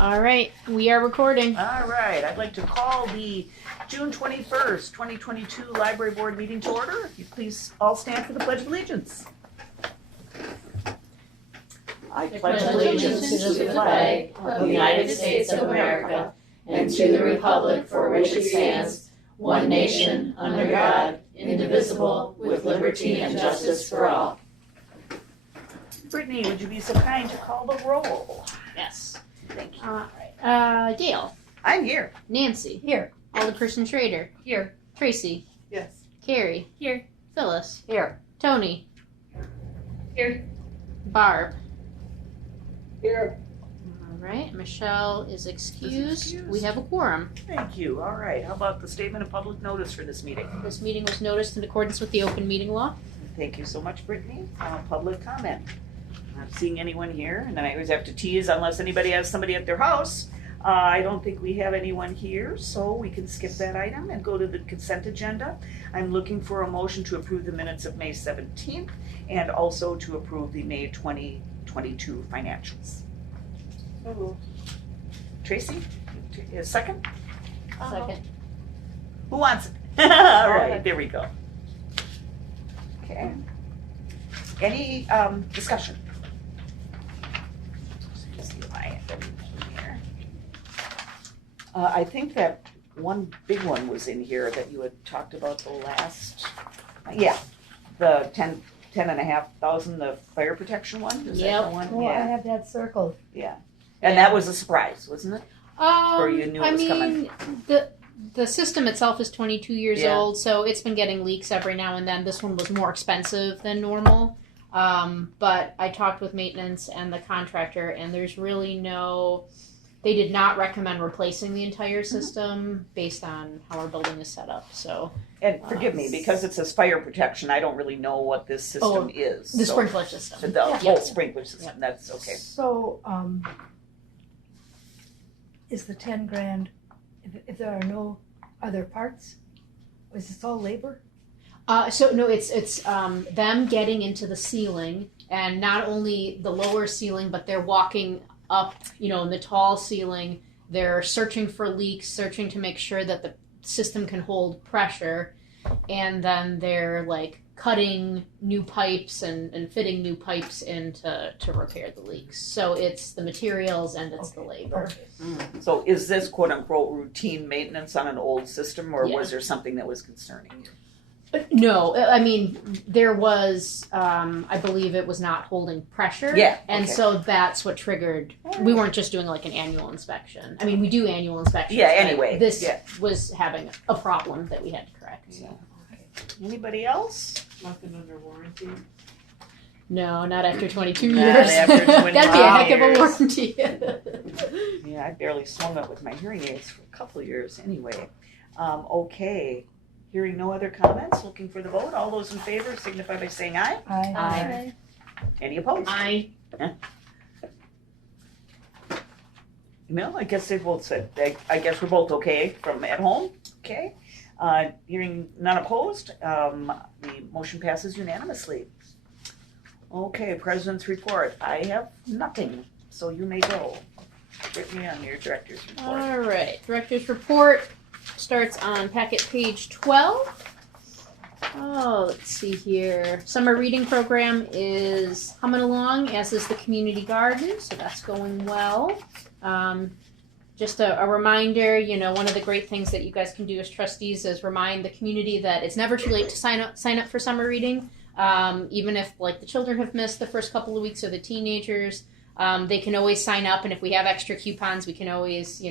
All right, we are recording. All right, I'd like to call the June 21st, 2022 Library Board meeting to order. If you please all stand for the Pledge of Allegiance. I pledge allegiance to the flag of the United States of America and to the republic for which it stands, one nation, under God, indivisible, with liberty and justice for all. Brittany, would you be so kind to call the roll? Yes. Thank you. All right. Gail. I'm here. Nancy. Here. Alderperson Schrader. Here. Tracy. Yes. Carrie. Here. Phyllis. Here. Tony. Here. Barb. Here. All right. Michelle is excused. We have a quorum. Thank you. All right, how about the statement of public notice for this meeting? This meeting was noticed in accordance with the open meeting law. Thank you so much, Brittany. Public comment. Not seeing anyone here, and then I always have to tease unless anybody has somebody at their house. I don't think we have anyone here, so we can skip that item and go to the consent agenda. I'm looking for a motion to approve the minutes of May 17th and also to approve the May 2022 financials. Tracy, a second? Second. Who wants it? All right, there we go. Okay. Any discussion? Let's see if I have anything here. I think that one big one was in here that you had talked about the last, the 10,500, the fire protection one. Is that the one? Oh, I have that circled. Yeah. And that was a surprise, wasn't it? Or you knew it was coming? The system itself is 22 years old, so it's been getting leaks every now and then. This one was more expensive than normal. But I talked with maintenance and the contractor, and there's really they did not recommend replacing the entire system based on how our building is set up. So, and forgive me, because it says fire protection, I don't really know what this system is. The sprinkler system. The whole sprinkler system, that's okay. So, is the 10 grand, if there are no other parts, is this all labor? It's them getting into the ceiling, and not only the lower ceiling, but they're walking up, in the tall ceiling. They're searching for leaks, searching to make sure that the system can hold pressure, and then they're like cutting new pipes and fitting new pipes in to repair the leaks. So it's the materials and it's the labor. So is this quote unquote routine maintenance on an old system, or was there something that was concerning you? No, I mean, there was, I believe it was not holding pressure. Yeah. And so that's what triggered, we weren't just doing like an annual inspection. I mean, we do annual inspections. Yeah, anyway. This was having a problem that we had to correct. Yeah. Anybody else? Nothing under warranty. No, not after 22 Not years. after 22 That'd be a heck of a years. warranty. Yeah, I barely swung it with my hearing aids for a couple of years anyway. Okay. Hearing no other comments, looking for the vote. All those in favor signify by saying aye. Aye. Any opposed? Aye. No, I guess they both said, I guess we're both okay from at home. Okay. Hearing none opposed, the motion passes unanimously. Okay, President's report. I have nothing, so you may go. Brittany, on your director's report. All right, director's report starts on packet page 12. Oh, let's see here. Summer reading program is humming along, as is the community garden, so that's going well. Just a reminder, one of the great things that you guys can do as trustees is remind the community that it's never too late to sign up for summer reading. Even if the children have missed the first couple of weeks or the teenagers, they can always sign up, and if we have extra coupons, we can always,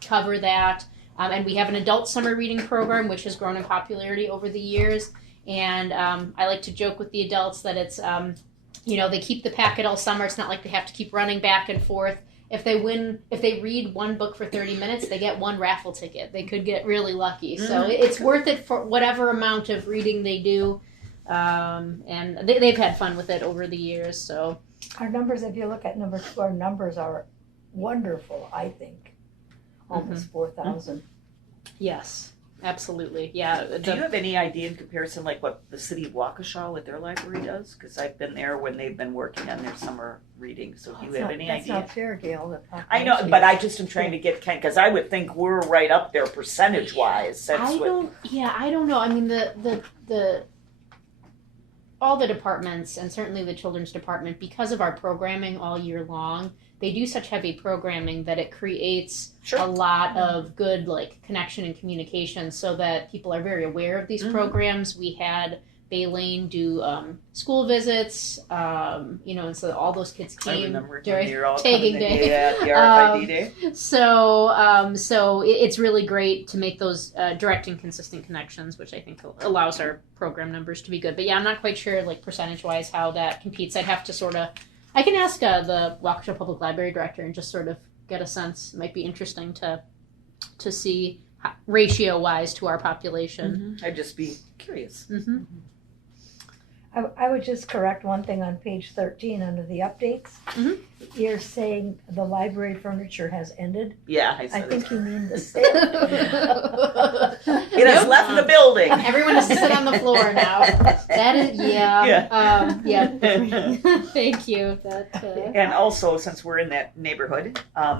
cover that. And we have an adult summer reading program, which has grown in popularity over the years. And I like to joke with the adults that it's, they keep the packet all summer. It's not like they have to keep running back and forth. If they read one book for 30 minutes, they get one raffle ticket. They could get really lucky. So it's worth it for whatever amount of reading they do. And they've had fun with it over the years. So Our numbers, if you look at number 2, our numbers are wonderful, I think. Almost 4,000. yes. absolutely. Yeah. Do you have any idea in comparison, like what the city of Waukesha, what their library does? Because I've been there when they've been working on their summer reading. So do you have any That's idea? not fair, Gail. I know, but I just am trying to get because I would think we're right up there percentage wise. I don't know. I mean, the all the departments, and certainly the children's department, because of our programming all year long, they do such heavy programming that it creates a lot of good like connection and communication, so that people are very aware of these programs. We had Baylane do school visits, and so all those kids came during tagging day. At the RFID day. So it's really great to make those direct and consistent connections, which I think allows our program numbers to be good. But yeah, I'm not quite sure, like percentage-wise, how that competes. I'd have to I can ask the Waukesha Public Library director and just sort of get a sense. It might be interesting to see ratio-wise to our population. I'd just be curious. I would just correct one thing on page 13 under the updates. You're saying the library furniture has ended. Yeah, I think you mean the sale. It has left the building. Everyone has to sit on the floor now. That is, Thank you. And also, since we're in that neighborhood,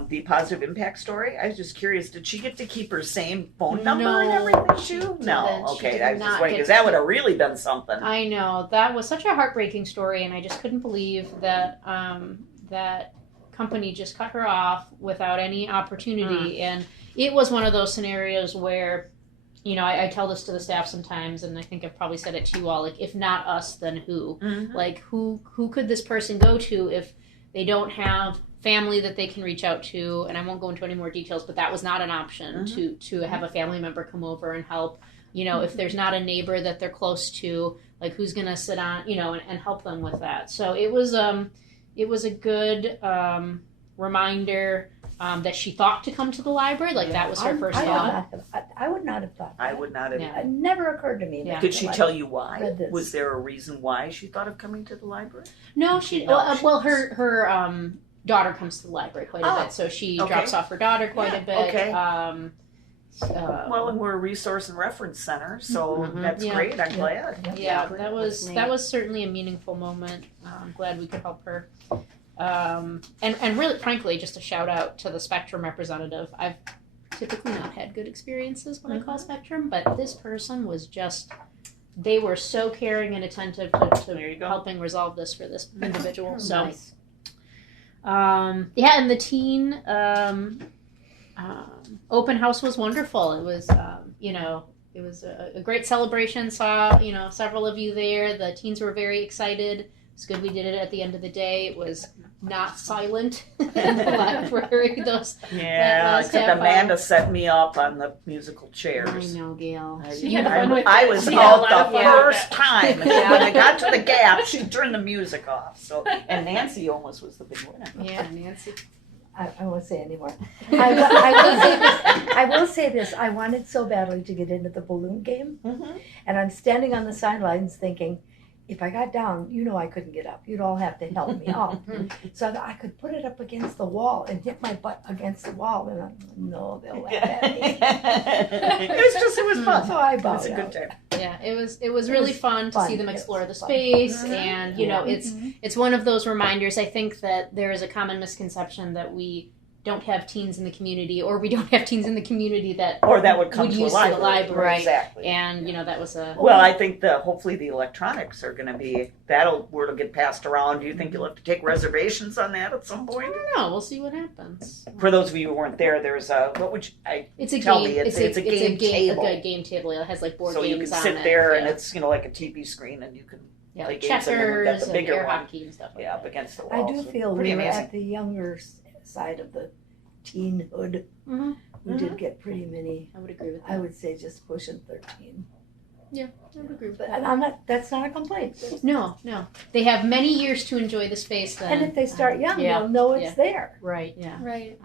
the positive impact story, I was just curious, did she get to keep her same phone number and everything too? No. Okay, I was just wondering, because that would have really been something. I know. That was such a heartbreaking story, and I just couldn't believe that that company just cut her off without any opportunity. And it was one of those scenarios where, I tell this to the staff sometimes, and I think I've probably said it to you all, like, if not us, then who? Like, who could this person go to if they don't have family that they can reach out to? And I won't go into any more details, but that was not an option to have a family member come over and help. If there's not a neighbor that they're close to, like, who's going to sit on, and help them with that. So it was a good reminder that she thought to come to the library. Like, that was her first thought. I would not have thought that. I would not have. It never occurred to me. Did she tell you why? Was there a reason why she thought of coming to the library? No, her daughter comes to the library quite a bit, so she drops off her daughter quite a bit. Okay. Well, and we're a resource and reference center, so that's great. I'm glad. Yeah, that was certainly a meaningful moment. I'm glad we could help her. And really, frankly, just a shout out to the Spectrum representative. I've typically not had good experiences when I call Spectrum, but this person was they were so caring and attentive to helping resolve this for this individual. So, nice. And the teen open house was wonderful. It was, it was a great celebration. Saw, several of you there. The teens were very excited. It's good we did it at the end of the day. It was not silent in the library. Except Amanda set me up on the musical chairs. I know, Gail. I was out the first time. When I got to the gap, she turned the music off. So, and Nancy almost was the big winner. Yeah, Nancy. I won't say anymore. I will say this. I wanted so badly to get into the balloon game, and I'm standing on the sidelines thinking, if I got down, I couldn't get up. You'd all have to help me up. So I could put it up against the wall and hit my butt against the wall, and no, they'll laugh at me. It was fun. So I It bowed was a good out. time. Yeah, it was really fun to see them explore the space, and it's one of those reminders. I think that there is a common misconception that we don't have teens in the community, or we don't have teens in the community that would come to use a the library. Right. Exactly. And that was a well. I think hopefully the electronics are going to be word will get passed around. Do you think you'll have to take reservations on that at some point? I don't know. We'll see what happens. For those of you who weren't there, there's it's a tell game. me it's a game table. A good game table. It has like board games on it. So you can sit there and it's like a TV screen and you can play games. Checkers and bigger air hockey and stuff like that. Up against the wall. I do feel we were at the younger side of the teenhood. We did get pretty many. I would agree with that. I would say just pushing 13. Yeah, I would agree with but that. That's not a complaint. No. They have many years to enjoy the space then. And if they start young, they'll know it's there. Right, yeah. Right.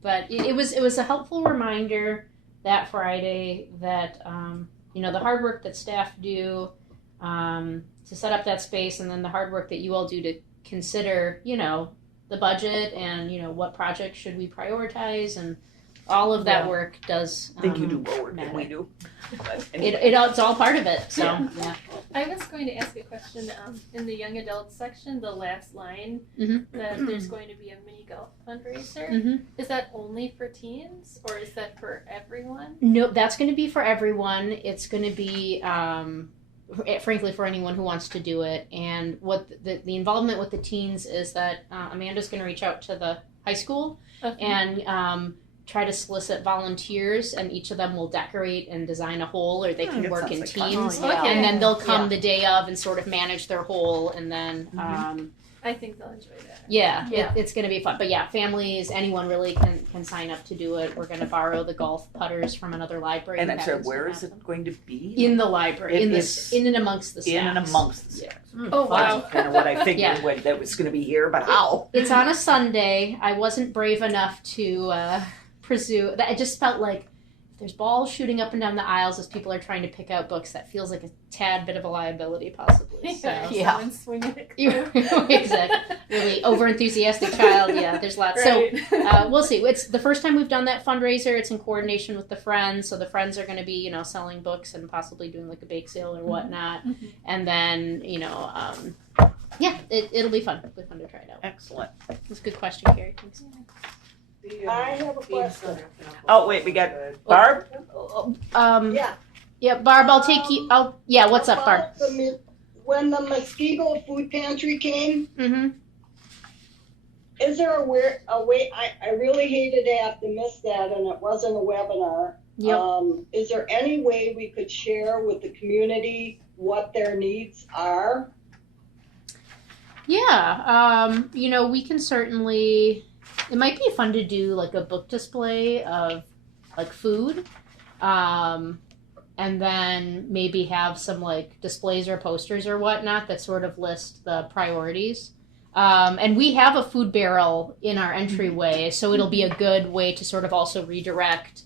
But it was a helpful reminder that Friday that, the hard work that staff do to set up that space, and then the hard work that you all do to consider, the budget and, what projects should we prioritize, and all of that work does. I think you do more work than we do. But anyway. It's all part of it. So yeah. I was going to ask a question. In the young adults section, the last line, Mhm. that there's going to be a mini golf fundraiser. Mhm. Is that only for teens, or is that for everyone? No, that's going to be for everyone. It's going to be, frankly, for anyone who wants to do it. And what the involvement with the teens is that Amanda's going to reach out to the high school Okay. and try to solicit volunteers, and each of them will decorate and design a hole, or they can that work sounds in like fun. teams. Oh, yeah. And then they'll come the day of and sort of manage their hole, and then I think they'll enjoy that. yeah, Yeah. it's going to be fun. But yeah, families, anyone really can sign up to do it. We're going to borrow the golf putters from another library. And I'm have sorry, them where have is them. it going to be? In the library, It is in and amongst the stacks. In and amongst the stacks. Oh, wow. That's kind of what I figured Yeah. when that was going to be here, but how? It's on a Sunday. I wasn't brave enough to pursue that. It just felt like if there's balls shooting up and down the aisles as people are trying to pick out books, that feels like a tad bit of a liability, possibly. So. Yeah. Someone's swinging it. Exactly. Really over-enthusiastic child. Yeah, there's lots. Right. So we'll see. It's the first time we've done that fundraiser. It's in coordination with the Friends. So the Friends are going to be, selling books and possibly doing like a bake sale or whatnot. Mhm. And then, it'll be fun. It'll be fun to try it out. Excellent. That's a good question, Carrie. Thanks. I have a question. Oh, wait, we got Barb? Yeah. Yeah, Barb, I'll take you. What's up, Barb? About when the Muskego food pantry came, Mm-hmm. is there a way, I really hated to have to miss that, and it wasn't a webinar. Yep. Is there any way we could share with the community what their needs are? Yeah, we can certainly. It might be fun to do like a book display of like food, and then maybe have some like displays or posters or whatnot that sort of list the priorities. And we have a food barrel in our entryway, so it'll be a good way to sort of also redirect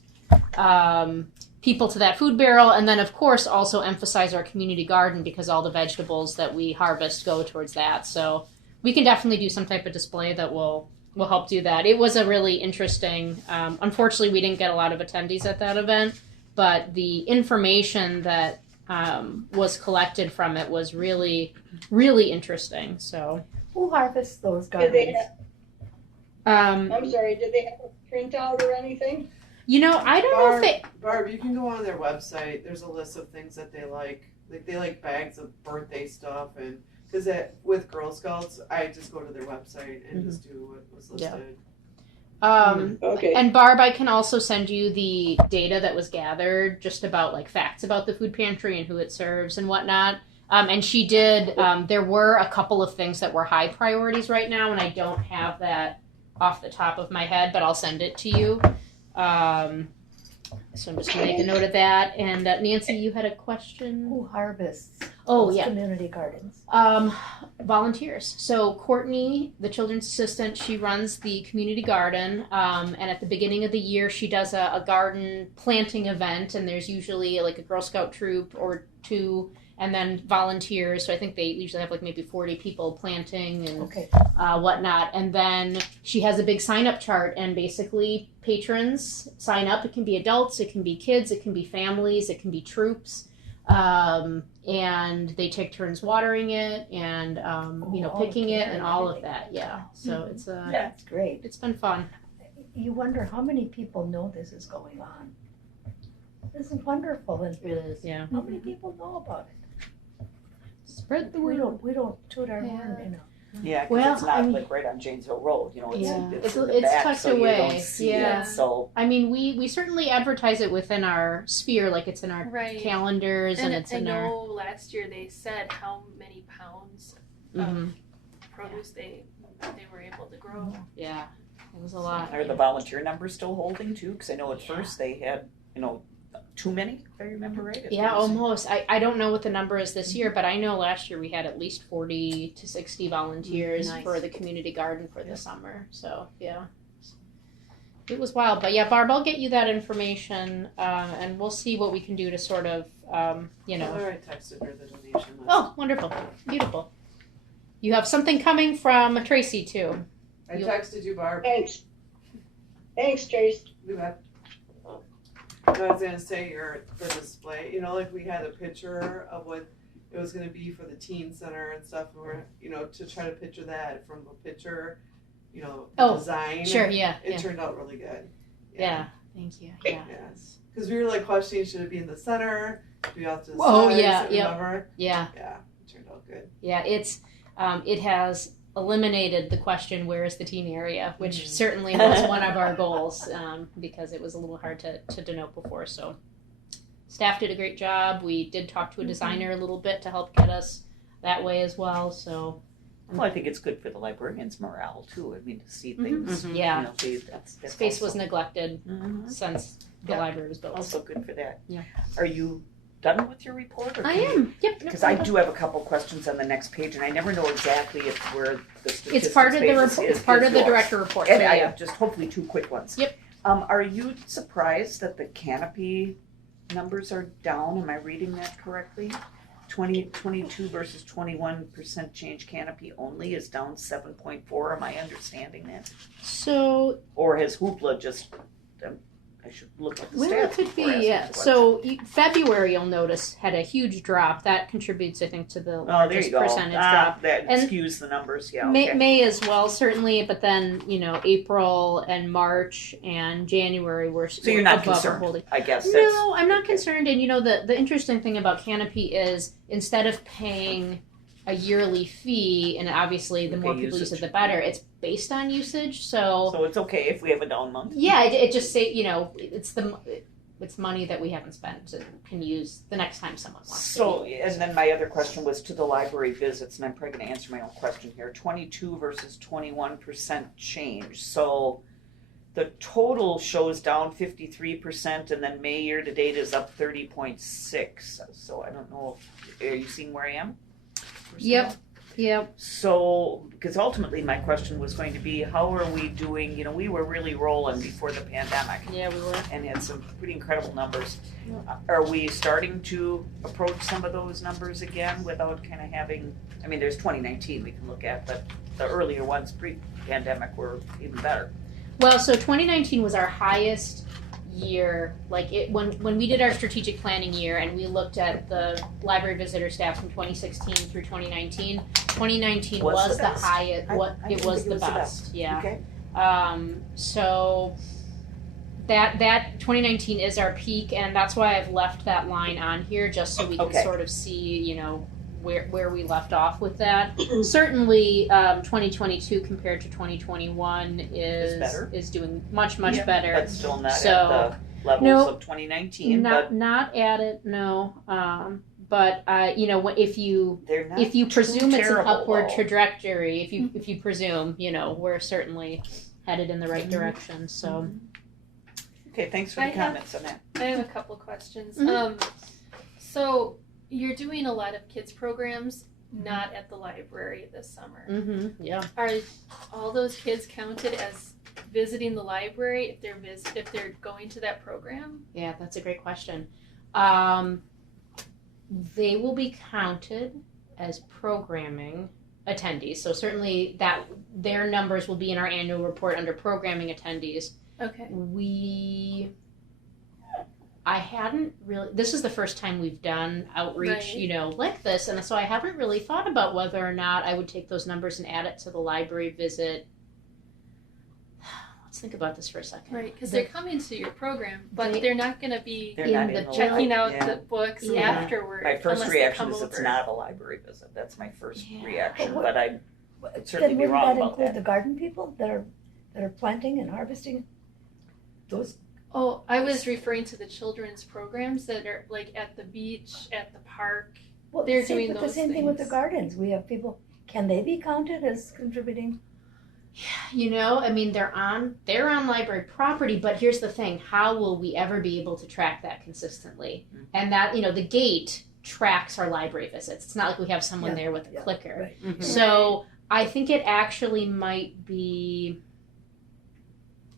people to that food barrel, and then of course also emphasize our community garden because all the vegetables that we harvest go towards that. So we can definitely do some type of display that will help do that. It was a really interesting, unfortunately we didn't get a lot of attendees at that event, but the information that was collected from it was really, really interesting. So Who harvests those Did they gardens? have, I'm sorry, did they have a printout or anything? I don't know if they, Barb, you can go on their website. There's a list of things that they like. Like they like bags of birthday stuff, and because with Girl Scouts, I just go to their website and just do what was listed. Okay. And Barb, I can also send you the data that was gathered just about like facts about the food pantry and who it serves and whatnot. And she did, there were a couple of things that were high priorities right now, and I don't have that off the top of my head, but I'll send it to you. So I'm just going to make a note of that. And Nancy, you had a question? Who harvests Oh, those yeah. community gardens? Volunteers. So Courtney, the children's assistant, she runs the community garden. And at the beginning of the year, she does a garden planting event. And there's usually like a Girl Scout troop or two, and then volunteers. So I think they usually have like maybe 40 people planting and Okay. whatnot. And then she has a big sign-up chart, and basically patrons sign up. It can be adults, it can be kids, it can be families, it can be troops. And they take turns watering it and all picking the it care and and all of everything. that. Yeah. So it's That's great. it's been fun. You wonder how many people know this is going on. This is wonderful, and Yeah. how many people know about it? Spread the We word. don't toot our horn, Yeah, because Well, it's not I mean- like right on Janesville Road, it's, Yeah. it's in the It's back, tucked so away, you don't see yeah. it, so. I mean, we certainly advertise it within our sphere, like it's in our Right. calendars and And it's I in our. know last year they said how many pounds of Mhm. produce they were able to grow. Yeah, it was a lot. Are the volunteer numbers still holding too? Because I know at first they had, too many, if I remember right. Yeah, almost. I don't know what the number is this year, but I know last year we had at least 40 to 60 volunteers Nice. for the community garden for the summer. So, yeah. It was wild. But yeah, Barb, I'll get you that information and we'll see what we can do to sort of, I texted her the donation list. Oh, wonderful. Beautiful. You have something coming from Tracy, too. I texted you, Barb. Thanks. Thanks, Trace. You bet. I was gonna say the display, like we had a picture of what it was gonna be for the teen center and stuff, and we're, to try to picture that from the picture, the Oh, design. Sure, yeah, It yeah. turned out really good. Yeah, thank you, yeah. Yes. Because we were like questioning, should it be in the center? Should it be off to the Oh, sides? yeah, or yep. whatever? Yeah, Yeah, it turned out good. yeah, it has eliminated the question, where is the teen area, which certainly was one of our goals, because it was a little hard to denote before, so. Staff did a great job. We did talk to a designer a little bit to help get us that way as well, so. Well, I think it's good for the librarians' morale too. I mean, to see things. Yeah. That's Space was also, neglected since the Yeah. library was built. also good for that. Yeah. Are you done with your report? Or I can you- am, yep. Because I do have a couple questions on the next page, and I never know exactly if where the statistics It's part of the page report, is it's part of the yours. director report, so And I yeah. have just hopefully two quick ones. Yep. Are you surprised that the canopy numbers are down? Am I reading that correctly? 22 versus 21% change canopy only is down 7.4. Am I understanding that? So, Or has Hoopla just? I should look at the well, stats. it could before be, asking yeah. the So, February, you'll notice, had a huge drop. That contributes, I think, to the question. Oh, there largest you go. percentage drop. That And skews the numbers. Yeah. May, Okay. May as well, certainly, but then, April and March and January were So you're not above our concerned, holding. I guess. That's, No, I'm not okay. concerned. And the interesting thing about Canopy is instead of paying a yearly fee, and obviously the You more pay people use it, usage. the better. It's based on usage, so So it's okay if we have a down month. yeah, it just say it's money that we haven't spent and can use the next time someone wants. So, to and then my other question was to the library visits, and I'm probably going to answer my own question here. 22 versus 21% change. So the total shows down 53%, and then May year to date is up 30.6. So I don't know are you seeing where I am? Yep. Yep. So, because ultimately my question was going to be, how are we doing? We were really rolling before the pandemic Yeah, we were. and had some pretty incredible numbers. Are we starting to approach some of those numbers again without kind of having, there's 2019 we can look at, but the earlier ones pre-pandemic were even better. Well, so 2019 was our highest year. Like when we did our strategic planning year and we looked at the library visitor stats from 2016 through 2019. 2019 was the best. highest. I It didn't was think the it was best. Yeah. Okay. So that 2019 is our peak, and that's why I've left that line on here just so we can Okay. sort of see, where we left off with that. Certainly, 2022 compared to 2021 better. is doing much Yeah, better. But still not So, at the levels no, of 2019. Not at it, no. But if you They're not if you presume too it's an terrible, upward though. trajectory, if you presume, we're certainly headed in the right direction. So. Okay, thanks for I the have- comments on that. I have a couple questions. Mhm. So you're doing a lot of kids programs not at the library this summer. Mm-hmm. Yeah. Are all those kids counted as visiting the library if they're going to that program? Yeah, that's a great question. They will be counted as programming attendees. So certainly their numbers will be in our annual report under programming attendees. Okay. I hadn't really, this is the first time we've done outreach, Right. like this. And so I haven't really thought about whether or not I would take those numbers and add it to the library visit. Let's think about this for a second. Right, because they're coming to your program, but They- they're not going to be They're in not the in the checking out yeah. the books Yeah. afterward. My first unless they reaction come is it's over. not a library visit. That's my first Yeah. reaction, But but I could certainly Then be wouldn't wrong that about include that. the garden people that are planting and harvesting? Those Oh, I was referring to the children's programs that are like at the beach, at the park. well, They're same, doing but the those same thing with the things. gardens. We have people. Can they be counted as contributing? They're on library property, but here's the thing: how will we ever be able to track that consistently? Mhm. And that the gate tracks our library visits. It's not like we have someone Yeah, there with a yeah, clicker. Right. So I think it actually might be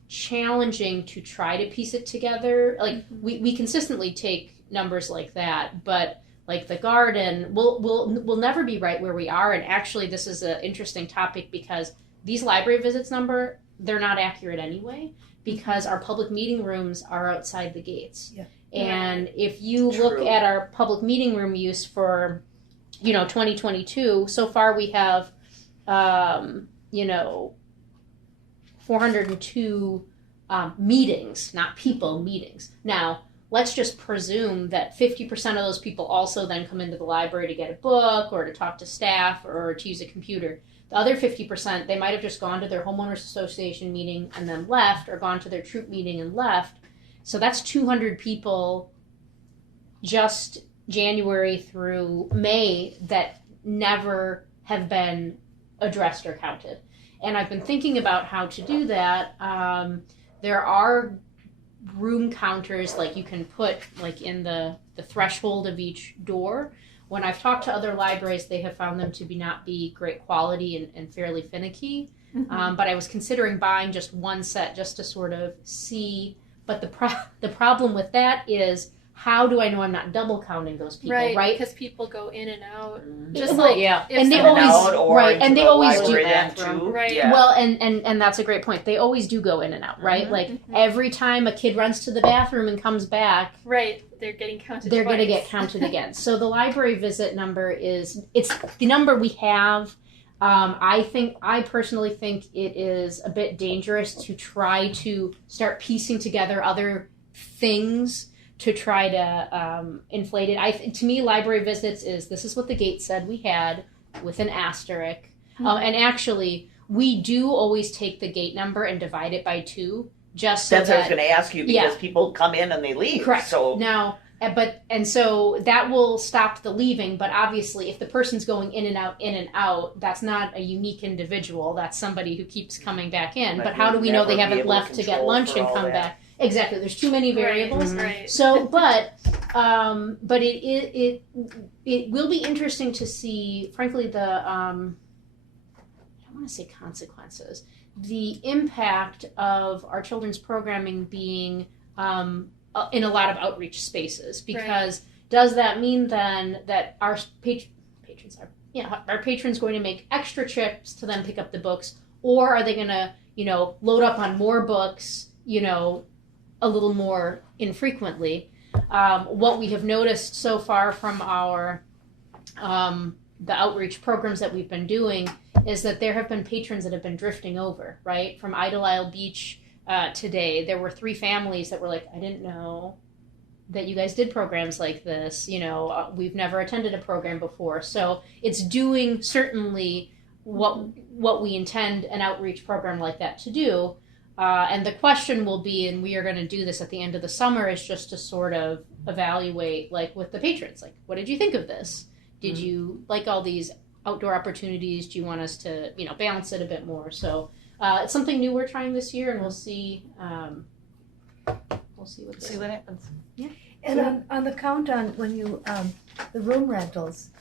challenging to try to piece it together. Like we consistently take numbers like that, but like the garden, we'll never be right where we are. And actually, this is an interesting topic because these library visits they're not accurate anyway, because our public meeting rooms are outside the gates. Yeah. And if you look True. at our public meeting room use for, 2022, so far we have, 402 meetings, not people, meetings. Now, let's just presume that 50% of those people also then come into the library to get a book or to talk to staff or to use a computer. The other 50%, they might have just gone to their homeowners association meeting and then left, or gone to their troop meeting and left. So that's 200 people just January through May that never have been addressed or counted. And I've been thinking about how to do that. There are room counters, like you can put like in the threshold of each door. When I've talked to other libraries, they have found them to not be great quality and fairly finicky. But I was considering buying just one set just to sort of see. But the problem with that is, how do I know I'm not double counting those people, right? Because people go in and out. Just Well, like, if and they someone- always, or and they the always do library then bathroom. too. Right. Yeah. Well, and that's a great point. They always do go in and out, right? Like every time a kid runs to the bathroom and comes back, Right, they're getting counted they're going to twice. get counted again. So the library visit number it's the number we have. I personally think it is a bit dangerous to try to start piecing together other things to try to inflate it. To me, library visits this is what the gate said we had with an asterisk. And actually, we do always take the gate number and divide it by 2, just so That's what I was that, going to ask you, because people come in and they leave. correct. So Now, and so that will stop the leaving, but obviously if the person's going in and out, that's not a unique individual. That's somebody who keeps coming back in. But But how do you'll we know they never be haven't able to left to get control lunch for and all come that. back? Exactly. There's too many variables. Right. So, but it will be interesting to see, frankly, I don't want to say consequences, the impact of our children's programming being in a lot of outreach spaces. Because does that mean then that our patrons going to make extra trips to then pick up the books, or are they going to load up on more books a little more infrequently? What we have noticed so far from our the outreach programs that we've been doing is that there have been patrons that have been drifting over, right? From Idle Isle Beach today, there were 3 families that were like, I didn't know that you guys did programs like this. We've never attended a program before. So it's doing certainly what we intend an outreach program like that to do. And the question will be, and we are going to do this at the end of the summer, is just to sort of evaluate, like with the patrons, like, what did you think of this? Did you like all these outdoor opportunities? Do you want us to, balance it a bit more? So it's something new we're trying this year, and we'll see. See what happens. Yeah. And on the count on when you the room rentals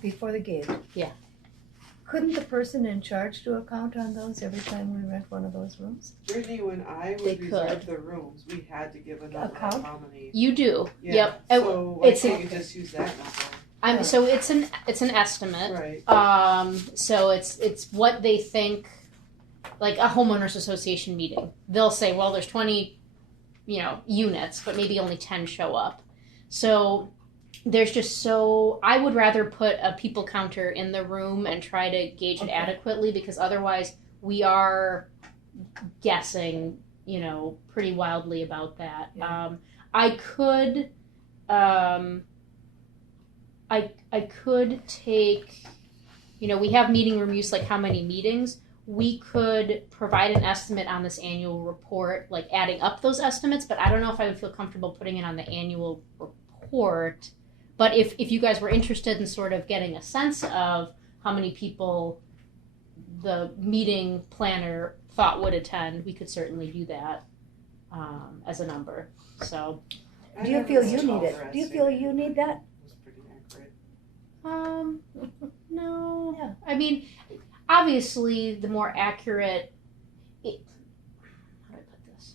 before the gate. Yeah. Couldn't the person in charge do a count on those every time we rent one of those rooms? Brittany, when I They would reserve could. the rooms, we had to give a number count? of how many. You do. Yeah. Yep. So why it's can't you just use that number? So it's an estimate. Right. So it's what they think, like a homeowners association meeting. They'll say, well, there's 20, units, but maybe only 10 show up. So I would rather put a people counter in the room and try to gauge it adequately, because otherwise we are guessing, pretty wildly about that. Yeah. I could take, we have meeting room use, like how many meetings. We could provide an estimate on this annual report, like adding up those estimates, but I don't know if I would feel comfortable putting it on the annual report. But if you guys were interested in sort of getting a sense of how many people the meeting planner thought would attend, we could certainly do that as a number. So, Do you feel you need it? Do you feel you need that? It was pretty accurate. no. Yeah. I mean, obviously, the more accurate. How do I put this?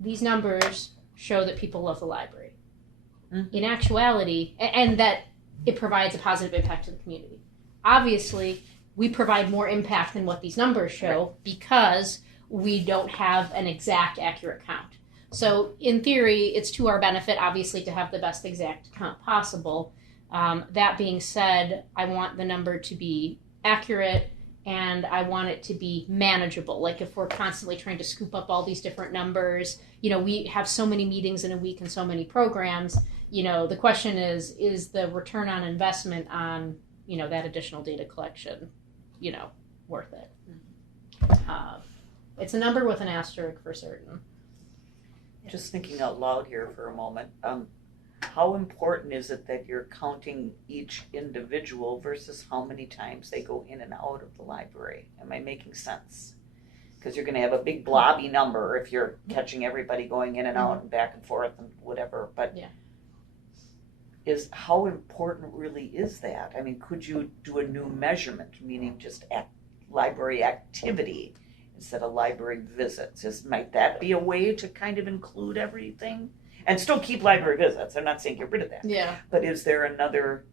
These numbers show that people love the library. In actuality, and that it provides a positive impact to the community. Obviously, we provide more impact than what these numbers show because we don't have an exact accurate count. So in theory, it's to our benefit, obviously, to have the best exact count possible. That being said, I want the number to be accurate and I want it to be manageable. Like if we're constantly trying to scoop up all these different numbers, we have so many meetings in a week and so many programs, the question is the return on investment on, that additional data collection, worth it? It's a number with an asterisk for certain. Just thinking out loud here for a moment, how important is it that you're counting each individual versus how many times they go in and out of the library? Am I making sense? Because you're going to have a big blobby number if you're catching everybody going in and out and back and forth and whatever, but is how important really is that? I mean, could you do a new measurement, meaning just library activity instead of library visits? Might that be a way to kind of include everything? And still keep library visits. I'm not saying get rid of that. Yeah. But is there another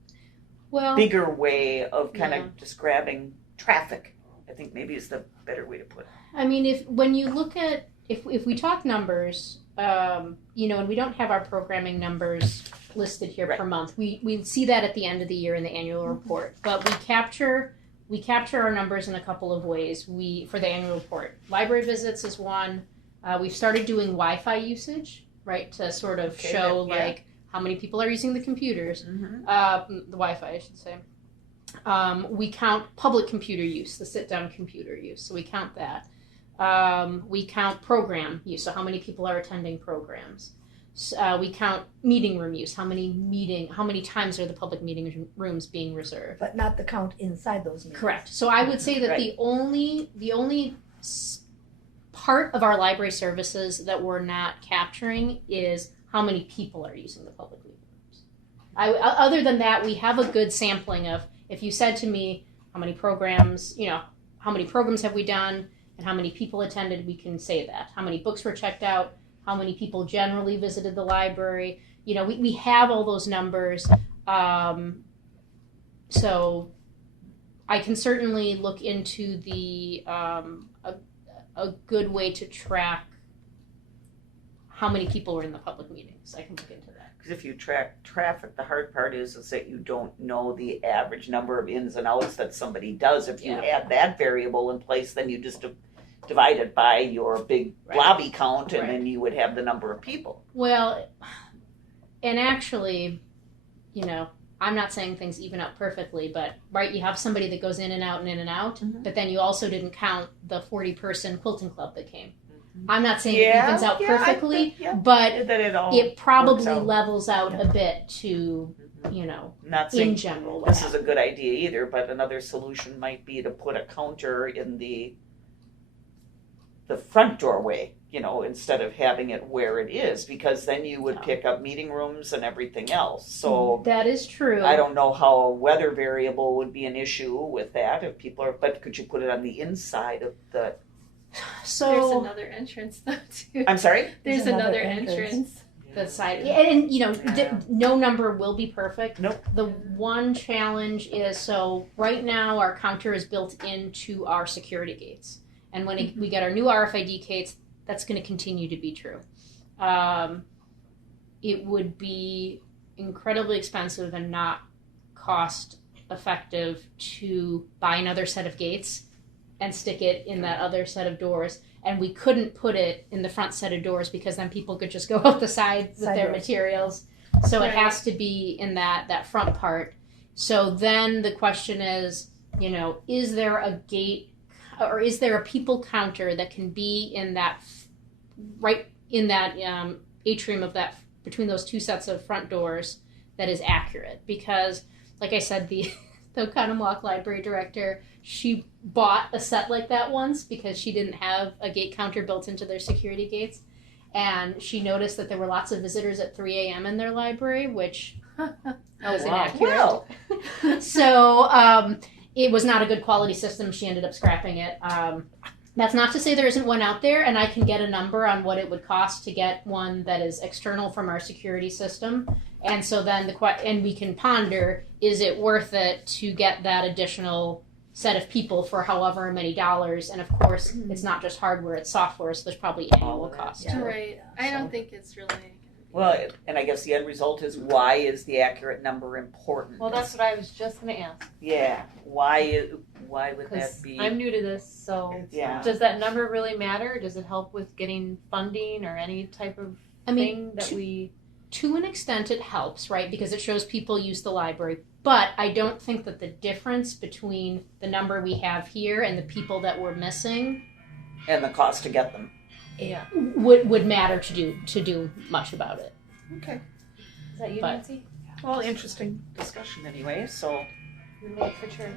bigger way of kind of just grabbing traffic? I think maybe is the better way to put it. I mean, when you look at, if we talk numbers, and we don't have our programming numbers listed here per month. We see that at the end of the year in the annual report. But we capture our numbers in a couple of ways. For the annual report, library visits is one. We've started doing Wi-Fi usage, right, to sort of show how many people are using the computers, the Wi-Fi, I should say. We count public computer use, the sit-down computer use, so we count that. We count program use, so how many people are attending programs. We count meeting room use, how many times are the public meeting rooms being reserved. But not the count inside those meetings. Correct. So I would say that the only part of our library services that we're not capturing is how many people are using the public meeting rooms. Other than that, we have a good sampling of, if you said to me how many programs have we done and how many people attended, we can say that. How many books were checked out, how many people generally visited the library. We have all those numbers. So I can certainly look into a good way to track how many people were in the public meetings. I can look into that. Because if you track traffic, the hard part is that you don't know the average number of ins and outs that somebody does. If you add that variable in place, then you just divide it by your big blobby count, and then you would have the number of people. Well, and actually, I'm not saying things even out perfectly, but you have somebody that goes in and out and in and out, but then you also didn't count the 40-person quilting club that came. I'm not saying it evens out perfectly, but it probably levels out a bit to, not saying in general. This is a good idea either, but another solution might be to put a counter in the front doorway, instead of having it where it is, because then you would pick up meeting rooms and everything else. So that is true. I don't know how a weather variable would be an issue with that if people but could you put it on the inside of the? So there's another entrance though too. I'm sorry? There's another entrance. The side, and no number will be perfect. Nope. The one challenge is, so right now our counter is built into our security gates. And when we get our new RFID gates, that's going to continue to be true. It would be incredibly expensive and not cost effective to buy another set of gates and stick it in that other set of doors. And we couldn't put it in the front set of doors because then people could just go out the side with their materials. So it has to be in that front part. So then the question is, is there a gate or is there a people counter that can be in that atrium of that, between those two sets of front doors, that is accurate? Because, like I said, the Oconomowoc library director, she bought a set like that once because she didn't have a gate counter built into their security gates. And she noticed that there were lots of visitors at 3 a.m. in their library, which was inaccurate. Wow. So it was not a good quality system. She ended up scrapping it. That's not to say there isn't one out there, and I can get a number on what it would cost to get one that is external from our security system. And so then and we can ponder, is it worth it to get that additional set of people for however many dollars, and of course, it's not just hardware, it's software, so there's probably annual cost. Yeah. Right. I don't think it's really. Well, and I guess the end result is, why is the accurate number important? Well, that's what I was just gonna ask, Yeah, why would that because be? I'm new to this, so Yeah. does that number really matter? Does it help with getting funding or any type of I mean, thing that we? to an extent it helps, right, because it shows people use the library, but I don't think that the difference between the number we have here and the people that we're missing And the cost to get them. Yeah. would matter to do much about it. Okay. Is that you, But- Nancy? Well, interesting discussion anyway, so. You're late for church.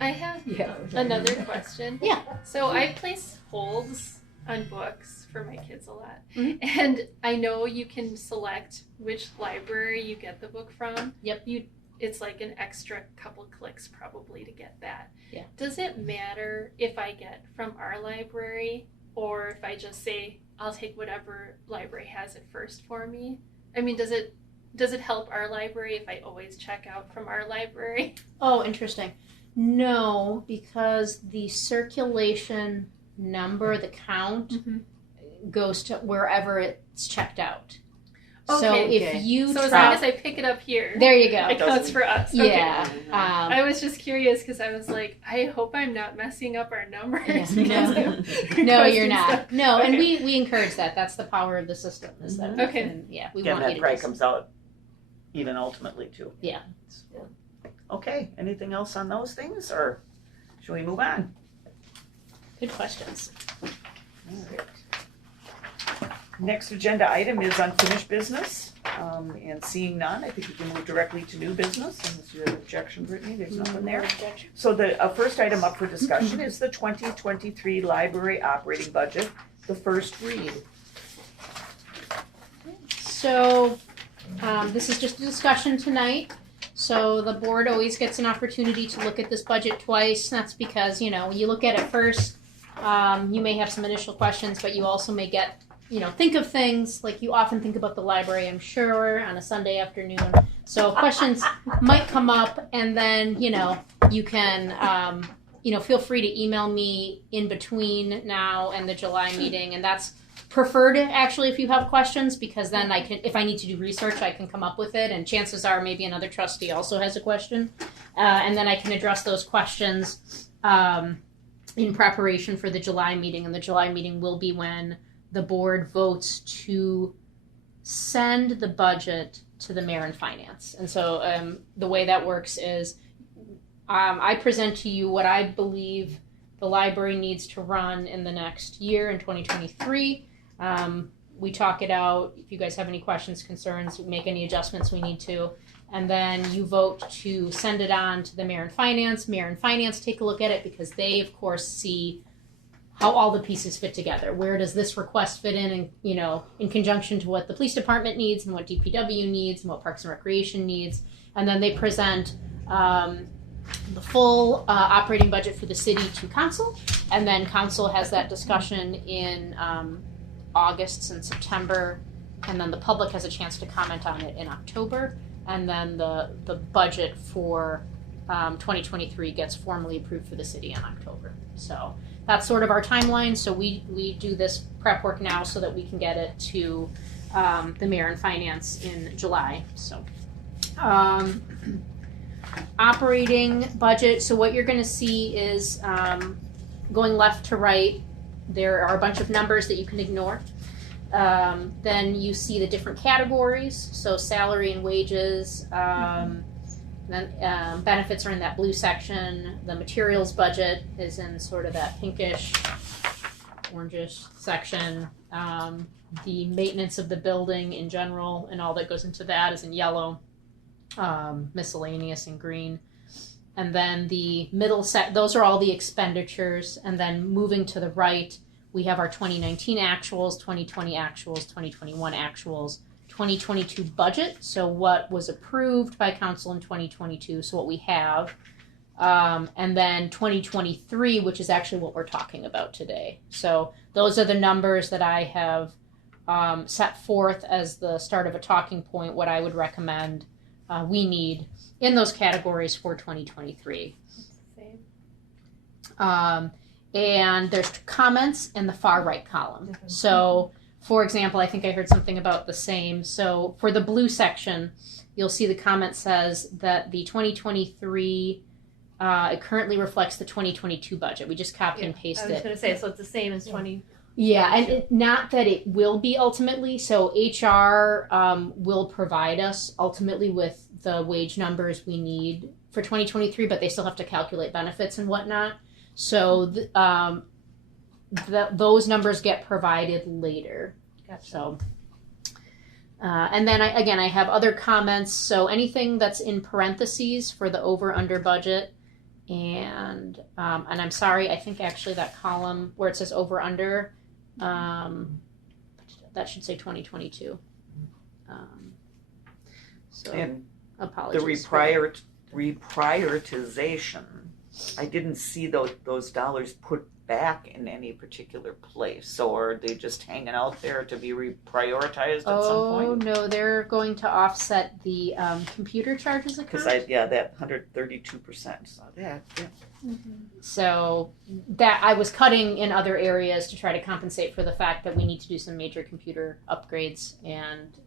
I have Yeah. another question. Yeah. So I place holds on books for my kids a lot. Mhm. And I know you can select which library you get the book from. Yep. It's like an extra couple clicks probably to get that. Yeah. Does it matter if I get from our library or if I just say I'll take whatever library has it first for me? I mean, does it help our library if I always check out from our library? Oh, interesting. No, because the circulation number, the count, goes to wherever it's checked out. So Okay. if you So as try, long as I pick it up here, there you go. it counts for us. Okay. Yeah. I was just curious because I was like, I hope I'm not messing up our numbers. Yeah. because No. I'm No, you're requesting not. stuff. No, and Okay. we encourage that. That's the power of the system. Is that we Okay. can- yeah, we Again, want you that to probably just, comes out even ultimately too. Yeah. Okay, anything else on those things, or should we move on? good questions. Next agenda item is unfinished business, and seeing none, I think we can move directly to new business, unless you have objection, Brittany, there's nothing there. So the first item up for discussion is the 2023 library operating budget, the first read. So, this is just a discussion tonight. So the board always gets an opportunity to look at this budget twice. That's because, you look at it first, you may have some initial questions, but you also may get, think of things like you often think about the library, I'm sure, on a Sunday afternoon. So questions might come up, and then, you can, feel free to email me in between now and the July meeting, and that's preferred actually if you have questions, because then I can, if I need to do research, I can come up with it, and chances are maybe another trustee also has a question, and then I can address those questions in preparation for the July meeting. And the July meeting will be when the board votes to send the budget to the mayor and finance. And so the way that works is I present to you what I believe the library needs to run in the next year in 2023. We talk it out. If you guys have any questions, concerns, make any adjustments we need to. And then you vote to send it on to the mayor and finance. Mayor and finance take a look at it because they, of course, see how all the pieces fit together. Where does this request fit in, in conjunction to what the police department needs and what DPW needs and what Parks and Recreation needs. And then they present the full operating budget for the city to council, and then council has that discussion in August and September, and then the public has a chance to comment on it in October, and then the budget for 2023 gets formally approved for the city in October. So that's sort of our timeline. So we do this prep work now so that we can get it to the mayor and finance in July. So operating budget. So what you're going to see is going left to right, there are a bunch of numbers that you can ignore. Then you see the different categories. So salary and wages. Then benefits are in that blue section. The materials budget is in sort of that pinkish, orangish section. The maintenance of the building in general and all that goes into that is in yellow. Miscellaneous in green. And then the middle set, those are all the expenditures. And then moving to the right, we have our 2019 actuals, 2020 actuals, 2021 actuals, 2022 budget. So what was approved by council in 2022, so what we have. And then 2023, which is actually what we're talking about today. So those are the numbers that I have set forth as the start of a talking point, what I would recommend we need in those categories for 2023. Same. And there's comments in the far right column. So, for example, I think I heard something about the same. So for the blue section, you'll see the comment says that the 2023 it currently reflects the 2022 budget. We just copy and paste I was it. going to say, so it's the same as 20. Yeah, and not that it will be ultimately. So HR will provide us ultimately with the wage numbers we need for 2023, but they still have to calculate benefits and whatnot. So those numbers get provided later. Gotcha. So, and then I have other comments. So anything that's in parentheses for the over under budget, and I'm sorry, I think actually that column where it says over under, that should say 2022. So And apologies. the reprioritization, I didn't see those dollars put back in any particular place. So are they just hanging out there to be reprioritized at some Oh point? no, they're going to offset the computer charges account. Because that 132%. So that, yeah. So that I was cutting in other areas to try to compensate for the fact that we need to do some major computer upgrades, and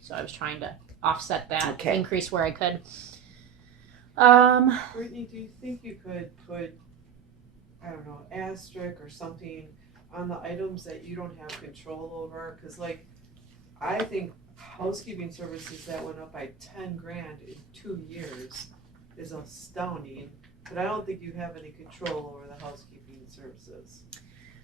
so I was trying to offset that increase where I could. Brittany, do you think you could put, I don't know, asterisk or something on the items that you don't have control over? Because, like, I think housekeeping services that went up by 10 grand in 2 years is astounding, but I don't think you have any control over the housekeeping services.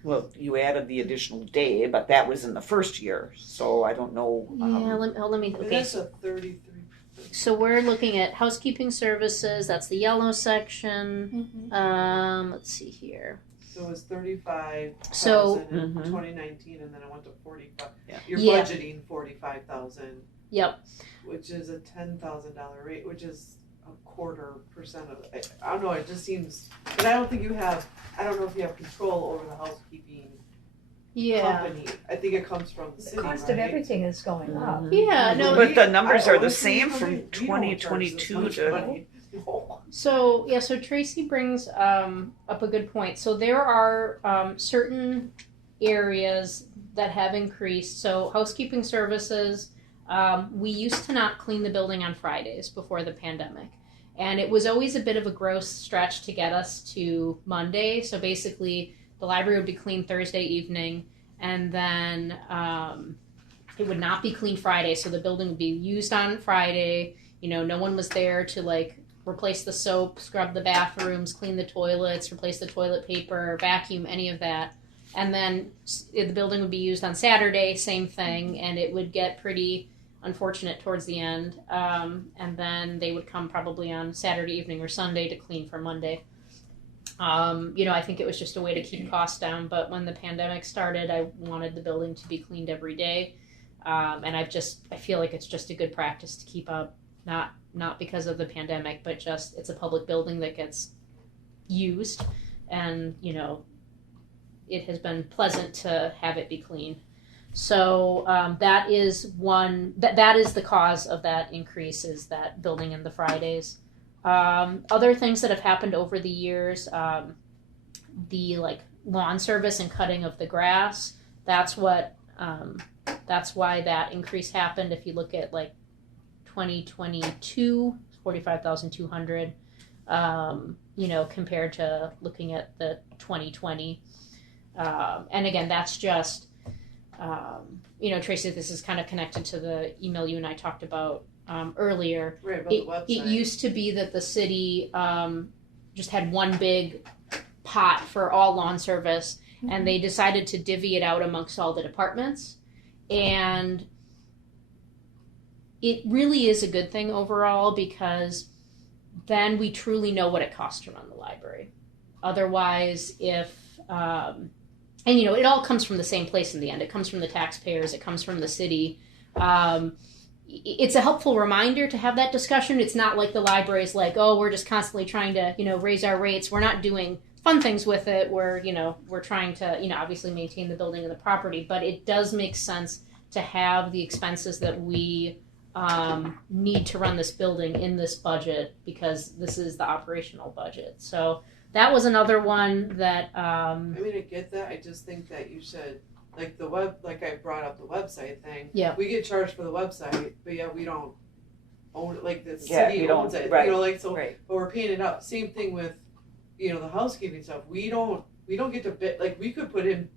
Well, you added the additional day, but that was in the first year, so I don't know. Yeah, let me. But Okay, that's a 33%. so we're looking at housekeeping services. That's the yellow section. Let's see here. So it was 35,000 So- in 2019, and then it went to 45. Yeah. You're Yeah. budgeting 45,000. Yep. Which is a $10,000 rate, which is a 1/4% of it. I don't know. It just seems, but I don't think you have. I don't know if you have control over the housekeeping company. I think it comes from the The city, cost right? of everything is going up. Yeah. No. But the numbers are the honestly, same we from don't charge this 2022 much to. money. No. So Tracy brings up a good point. So there are certain areas that have increased. So housekeeping services, we used to not clean the building on Fridays before the pandemic, and it was always a bit of a gross stretch to get us to Monday. So basically, the library would be cleaned Thursday evening, and then it would not be cleaned Friday. So the building would be used on Friday. No one was there to replace the soap, scrub the bathrooms, clean the toilets, replace the toilet paper, vacuum, any of that. And then the building would be used on Saturday, same thing, and it would get pretty unfortunate towards the end. And then they would come probably on Saturday evening or Sunday to clean for Monday. I think it was just a way to keep costs down, but when the pandemic started, I wanted the building to be cleaned every day. And I feel like it's just a good practice to keep up, not because of the pandemic, but just it's a public building that gets used, and it has been pleasant to have it be clean. So that is one that is the cause of that increase, is that building in the Fridays. Other things that have happened over the years, the lawn service and cutting of the grass. That's why that increase happened. If you look at 2022, 45,200, compared to looking at the 2020. And again, that's just, Tracy, this is kind of connected to the email you and I talked about earlier. Right, about the website. It used to be that the city just had one big pot for all lawn service, and they decided to divvy it out amongst all the departments. And it really is a good thing overall, because then we truly know what it costs to run the library. Otherwise, if it all comes from the same place in the end. It comes from the taxpayers. It comes from the city. It's a helpful reminder to have that discussion. It's not like the library is we're just constantly trying to, raise our rates. We're not doing fun things with it. We're trying to, obviously maintain the building and the property. But it does make sense to have the expenses that we need to run this building in this budget, because this is the operational budget. So that was another one that, I mean, I get that. I just think that you should, like like I brought up the website thing. Yeah. We get charged for the website, but yeah, we don't own it. Like the Yeah, city we don't- owns it. right, You know, like so. right. But we're paying it up. Same thing with, you know, the housekeeping stuff. We don't get to bid. Like we could put in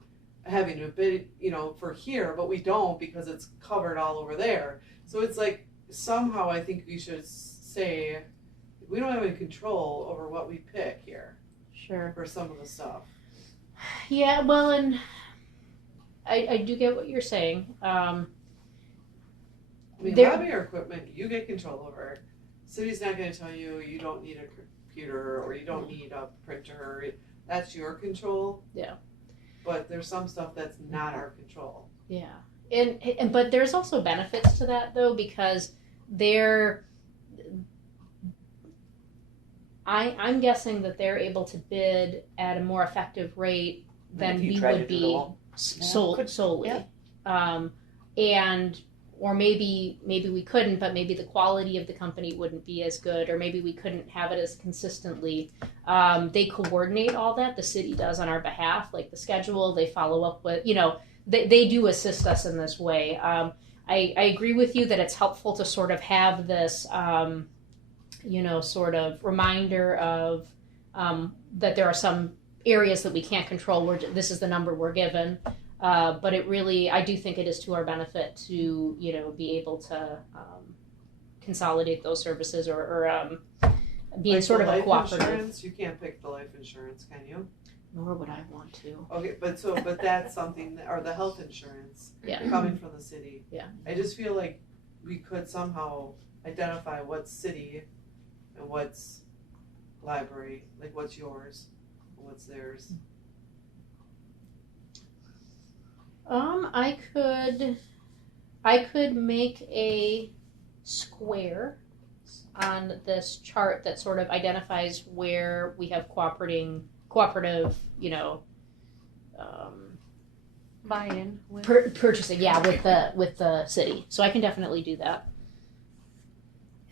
having to bid, you know, for here, but we don't because it's covered all over there. So it's like somehow I think we should say we don't have any control over what we pick here sure. for some of the stuff. Yeah, well, and I do get what you're saying. I mean, There- lobby equipment, you get control over. City's not going to tell you you don't need a computer or you don't need a printer. That's your control. Yeah. But there's some stuff that's not our control. Yeah, and but there's also benefits to that though, because I'm guessing that they're able to bid at a more effective rate than If you we try to would do it be alone. Yeah, solely. yeah. And or maybe we couldn't, but maybe the quality of the company wouldn't be as good, or maybe we couldn't have it as consistently. They coordinate all that. The city does on our behalf, like the schedule. They follow up with, you know, they do assist us in this way. I agree with you that it's helpful to sort of have this, you know, sort of reminder of that there are some areas that we can't control. This is the number we're given. But it really, I do think it is to our benefit to, you know, be able to consolidate those services or be in Like sort the of a life cooperative. Insurance, you can't pick the life insurance, can you? Nor would I want to. Okay, but that's something or the health insurance Yeah. coming from the city. Yeah. I just feel like we could somehow identify what's city and what's library, like what's yours and what's theirs. I could make a square on this chart that sort of identifies where we have cooperative, you know, Buy-in with. purchasing. Yeah, with the city. So I can definitely do that.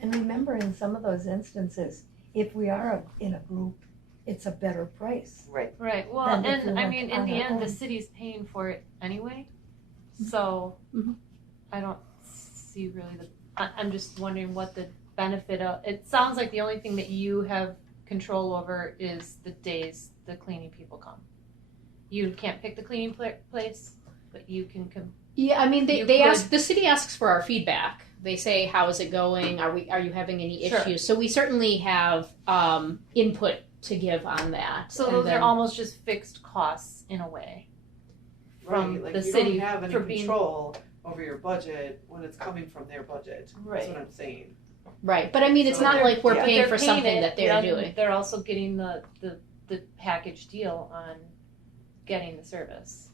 And remember, in some of those instances, if we are in a group, it's a better price. Right. Right. Well, Than if we and I went mean, in on the our end, the own. city's paying for it anyway. So Mhm. I don't see really I'm just wondering what the benefit of. It sounds like the only thing that you have control over is the days the cleaning people come. You can't pick the cleaning place, but you can Yeah, I mean, You they could- ask, the city asks for our feedback. They say, how is it going? Are you having any Sure. issues? So we certainly have input to give on that. So And those then- are almost just fixed costs in a way. From Right, like the you city don't have any for being- control over your budget when it's coming from their budget. Right. That's what I'm saying. Right, but I mean, it's So not they're- like we're yeah. paying They're for paying something it, that they're then doing. They're also getting the package deal on getting the service.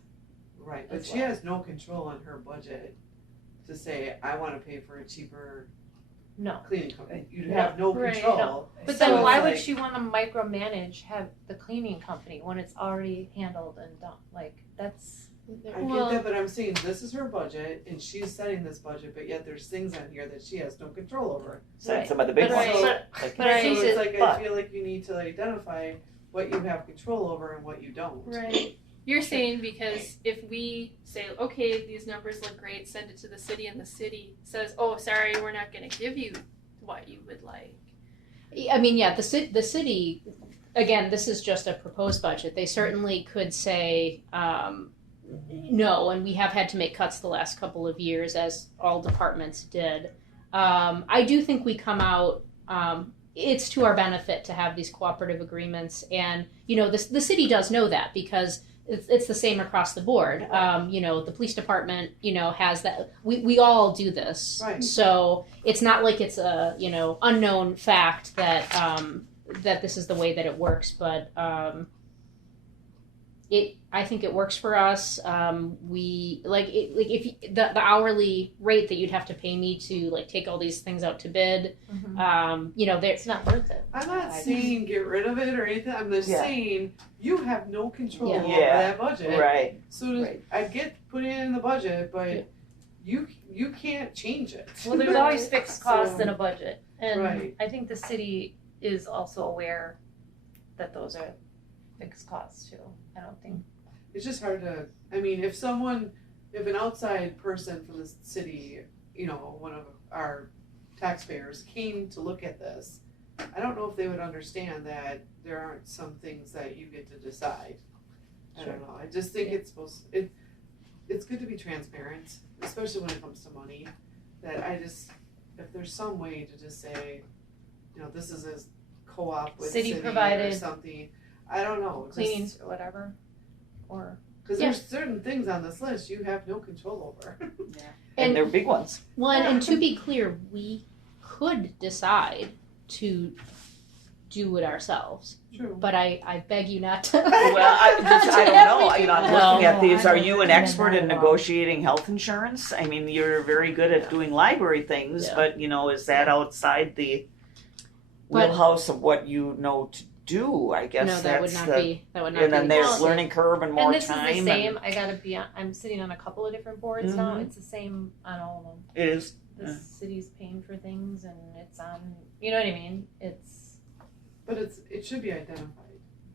Right, but As she well. has no control on her budget to say, I wanna pay for a cheaper No. cleaning company. You Yeah. have no Right. control. But So then it's why would like- she want to micromanage have the cleaning company when it's already handled and done? Like that's I Well- get that, but I'm saying this is her budget and she's setting this budget, but yet there's things on here that she has no control over. So Right. some of the big But ones. I- like- but I So think it's that- like, I but- feel like you need to identify what you have control over and what you don't. Right. You're saying because if we say, okay, these numbers look great, send it to the city, and the city says, oh, sorry, we're not going to give you what you would like. I mean, yeah, the city, again, this is just a proposed budget. They certainly could say no, and we have had to make cuts the last couple of years, as all departments did. I do think we come out. It's to our benefit to have these cooperative agreements, and you know, the city does know that because it's the same across the board. You know, the police department, you know, has that. We all do this, Right. so it's not like it's a unknown fact that that this is the way that it works. But I think it works for us. We if the hourly rate that you'd have to pay me to take all these things out to bid. You know, it's not worth it. I'm not saying get rid of it or anything. I'm just Yeah. saying you have no control Yeah. over Yeah. that budget. Right. So Right. I get putting it in the budget, but Yeah. you can't change it. Well, there's always fixed costs So- in a budget, and Right. I think the city is also aware that those are fixed costs too. I don't think. It's just hard to, I mean, if an outside person from the city, you know, one of our taxpayers came to look at this, I don't know if they would understand that there aren't some things that you get to decide. I don't know, I just think it's good to be transparent, especially when it comes to money, that if there's some way to just say, you know, this is a co-op with City city or provided something, I don't know. Cleaning or whatever, or. Because there's certain things on this list you have no control over. And they're big ones. Well, and to be clear, we could decide to do it ourselves, True. but I beg you not to. Well, I don't know. You know, I'm looking at these. I Are don't you an recommend expert that in at all. negotiating health insurance? I mean, you're very good at doing library things, Yeah. but you know, is that outside the But- wheelhouse of what you know to do? I guess No, that would that's not the. be. That would not And be. then the there's policy. learning curve and more And this time. is the same. And I gotta be. I'm sitting on a couple of different boards now. Mhm. It's the same on all of them. it is. The Yeah. city's paying for things, and it's on. You know what I mean? It's. But it should be identified.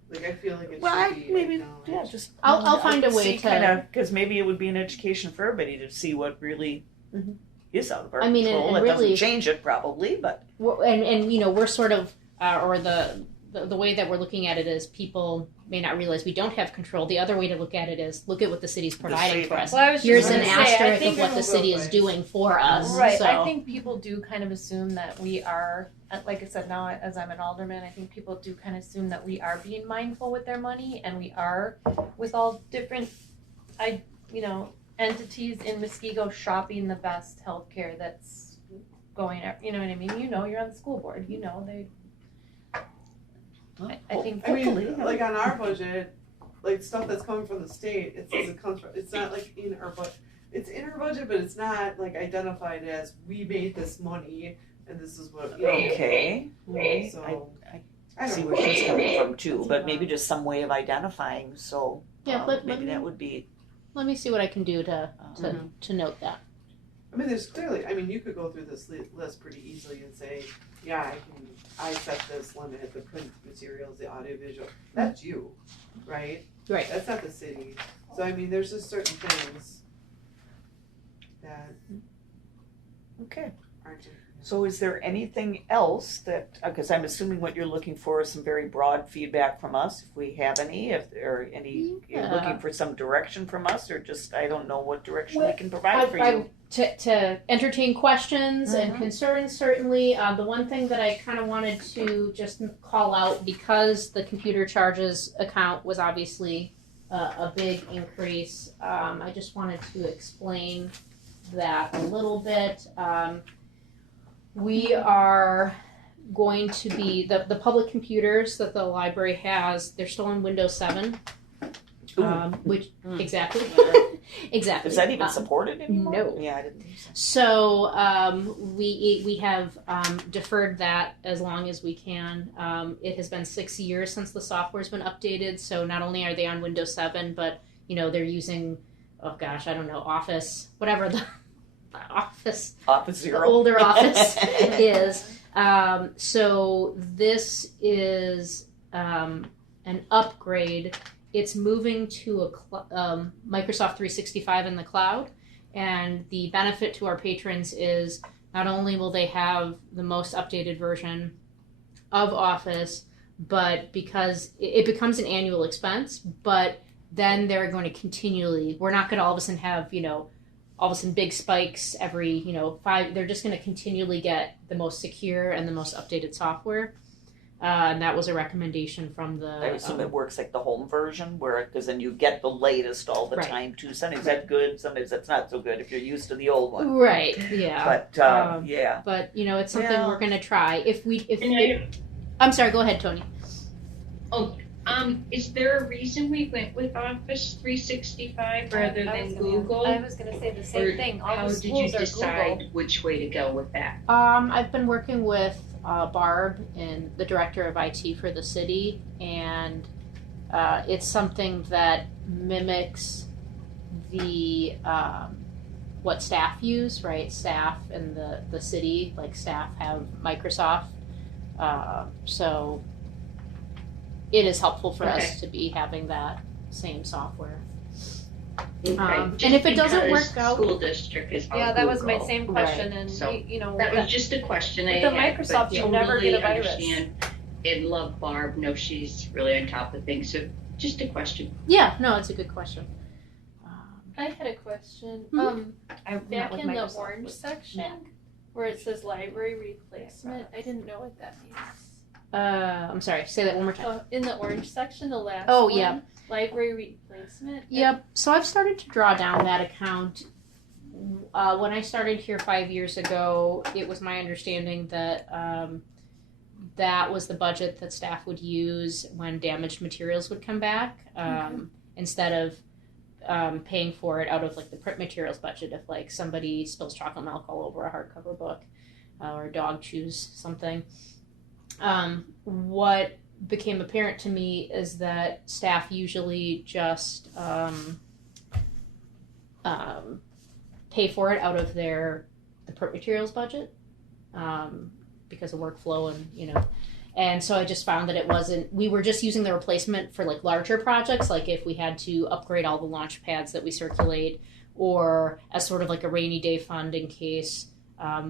Like, I feel like it Well, should be maybe acknowledged. yeah. Just I'll find a way to. because maybe it would be an education for everybody to see what really Mhm. is out of our I mean, control. and It really- doesn't change it probably, but And you know, we're sort of or the way that we're looking at it is people may not realize we don't have control. The other way to look at it is look at what the city's providing for us. Well, I was Here's just an gonna say, I asterisk think of what the both city is ways. doing for us. Right. So. I think people do kind of assume that we are, like I said, now as I'm an alderman, I think people do kind of assume that we are being mindful with their money, and we are with all different, entities in Muskego shopping the best healthcare that's going. You know what I mean? You know, you're on the school board. You know they. I think. I mean, hopefully, like on our budget, like stuff that's coming from the state, it says it comes from, it's not like in our budget. It's in our budget, but it's not like identified as we made this money and this is what, you know. okay. So, I I see don't where know. she's coming from too, but maybe just some way of identifying. So Yeah, maybe that would be. let me see what I can do to note that. I mean, there's clearly, I mean, you could go through this list pretty easily and say, yeah, I set this limit, the print materials, the audiovisual. That's you, right? Right. That's not the city. So, I mean, there's just certain things that Okay. aren't. So is there anything else that, because I'm assuming what you're looking for is some very broad feedback from us, if we have any, if there are any, you're Yeah. looking for some direction from us, or just, I don't know what direction we Well, can provide for you. To entertain questions and concerns, certainly. The one thing that I kind of wanted to just call out, because the computer charges account was obviously a big increase, I just wanted to explain that a little bit. We are going to be, the public computers that the library has, they're still on Windows 7. Which, exactly. Exactly. Is that even supported anymore? no. Yeah, I didn't think so. So we have deferred that as long as we can. It has been 6 years since the software's been updated. So not only are they on Windows 7, but they're using Office, whatever the Office, Office the Zero. older Office is. So this is an upgrade. It's moving to a Microsoft 365 in the cloud, and the benefit to our patrons is not only will they have the most updated version of Office, but because it becomes an annual expense, but then they're going to continually, we're not going to all of a sudden have, all of a sudden big spikes every, 5, they're just going to continually get the most secure and the most updated software. And that was a recommendation from the. I assume it works like the home version, because then you get the latest all the Right. time too. Sometimes that's good, sometimes that's not so good if you're used to the old one. Right. Yeah. But yeah, But it's something Yeah. we're gonna try. I'm sorry. Go ahead, Tony. Is there a reason we went with Office 365 rather than Google? I was gonna say the same Or thing. All How the did you schools are decide Google. which way to go with that? I've been working with Barb, and the director of IT for the city, and it's something that mimics the what staff use, right? Staff and the city, like staff have Microsoft, so it is helpful for Okay. us to be having that same software. Okay. And Just if it doesn't because work out- school district is on Yeah, that was my Google. same question, and So, you know, That with was just a question I with the had, Microsoft, but you never get a totally virus. understand and love Barb. Know she's really on top of things. So just a question. Yeah, no, it's a good question. I had a question. Mhm. Back in the orange section where it says library replacement, I didn't know what that means. I'm sorry, say that one more time. In the orange section, the last Oh, one, yeah. library replacement. Yep. So I've started to draw down that account. When I started here 5 years ago, it was my understanding that that was the budget that staff would use when damaged materials would come back, instead of paying for it out of like the print materials budget. If like somebody spills chocolate milk all over a hardcover book, or a dog chews something. What became apparent to me is that staff usually just pay for it out of the print materials budget, because of workflow and so I just found that we were just using the replacement for like larger projects, like if we had to upgrade all the launch pads that we circulate, or as sort of like a rainy day fund in case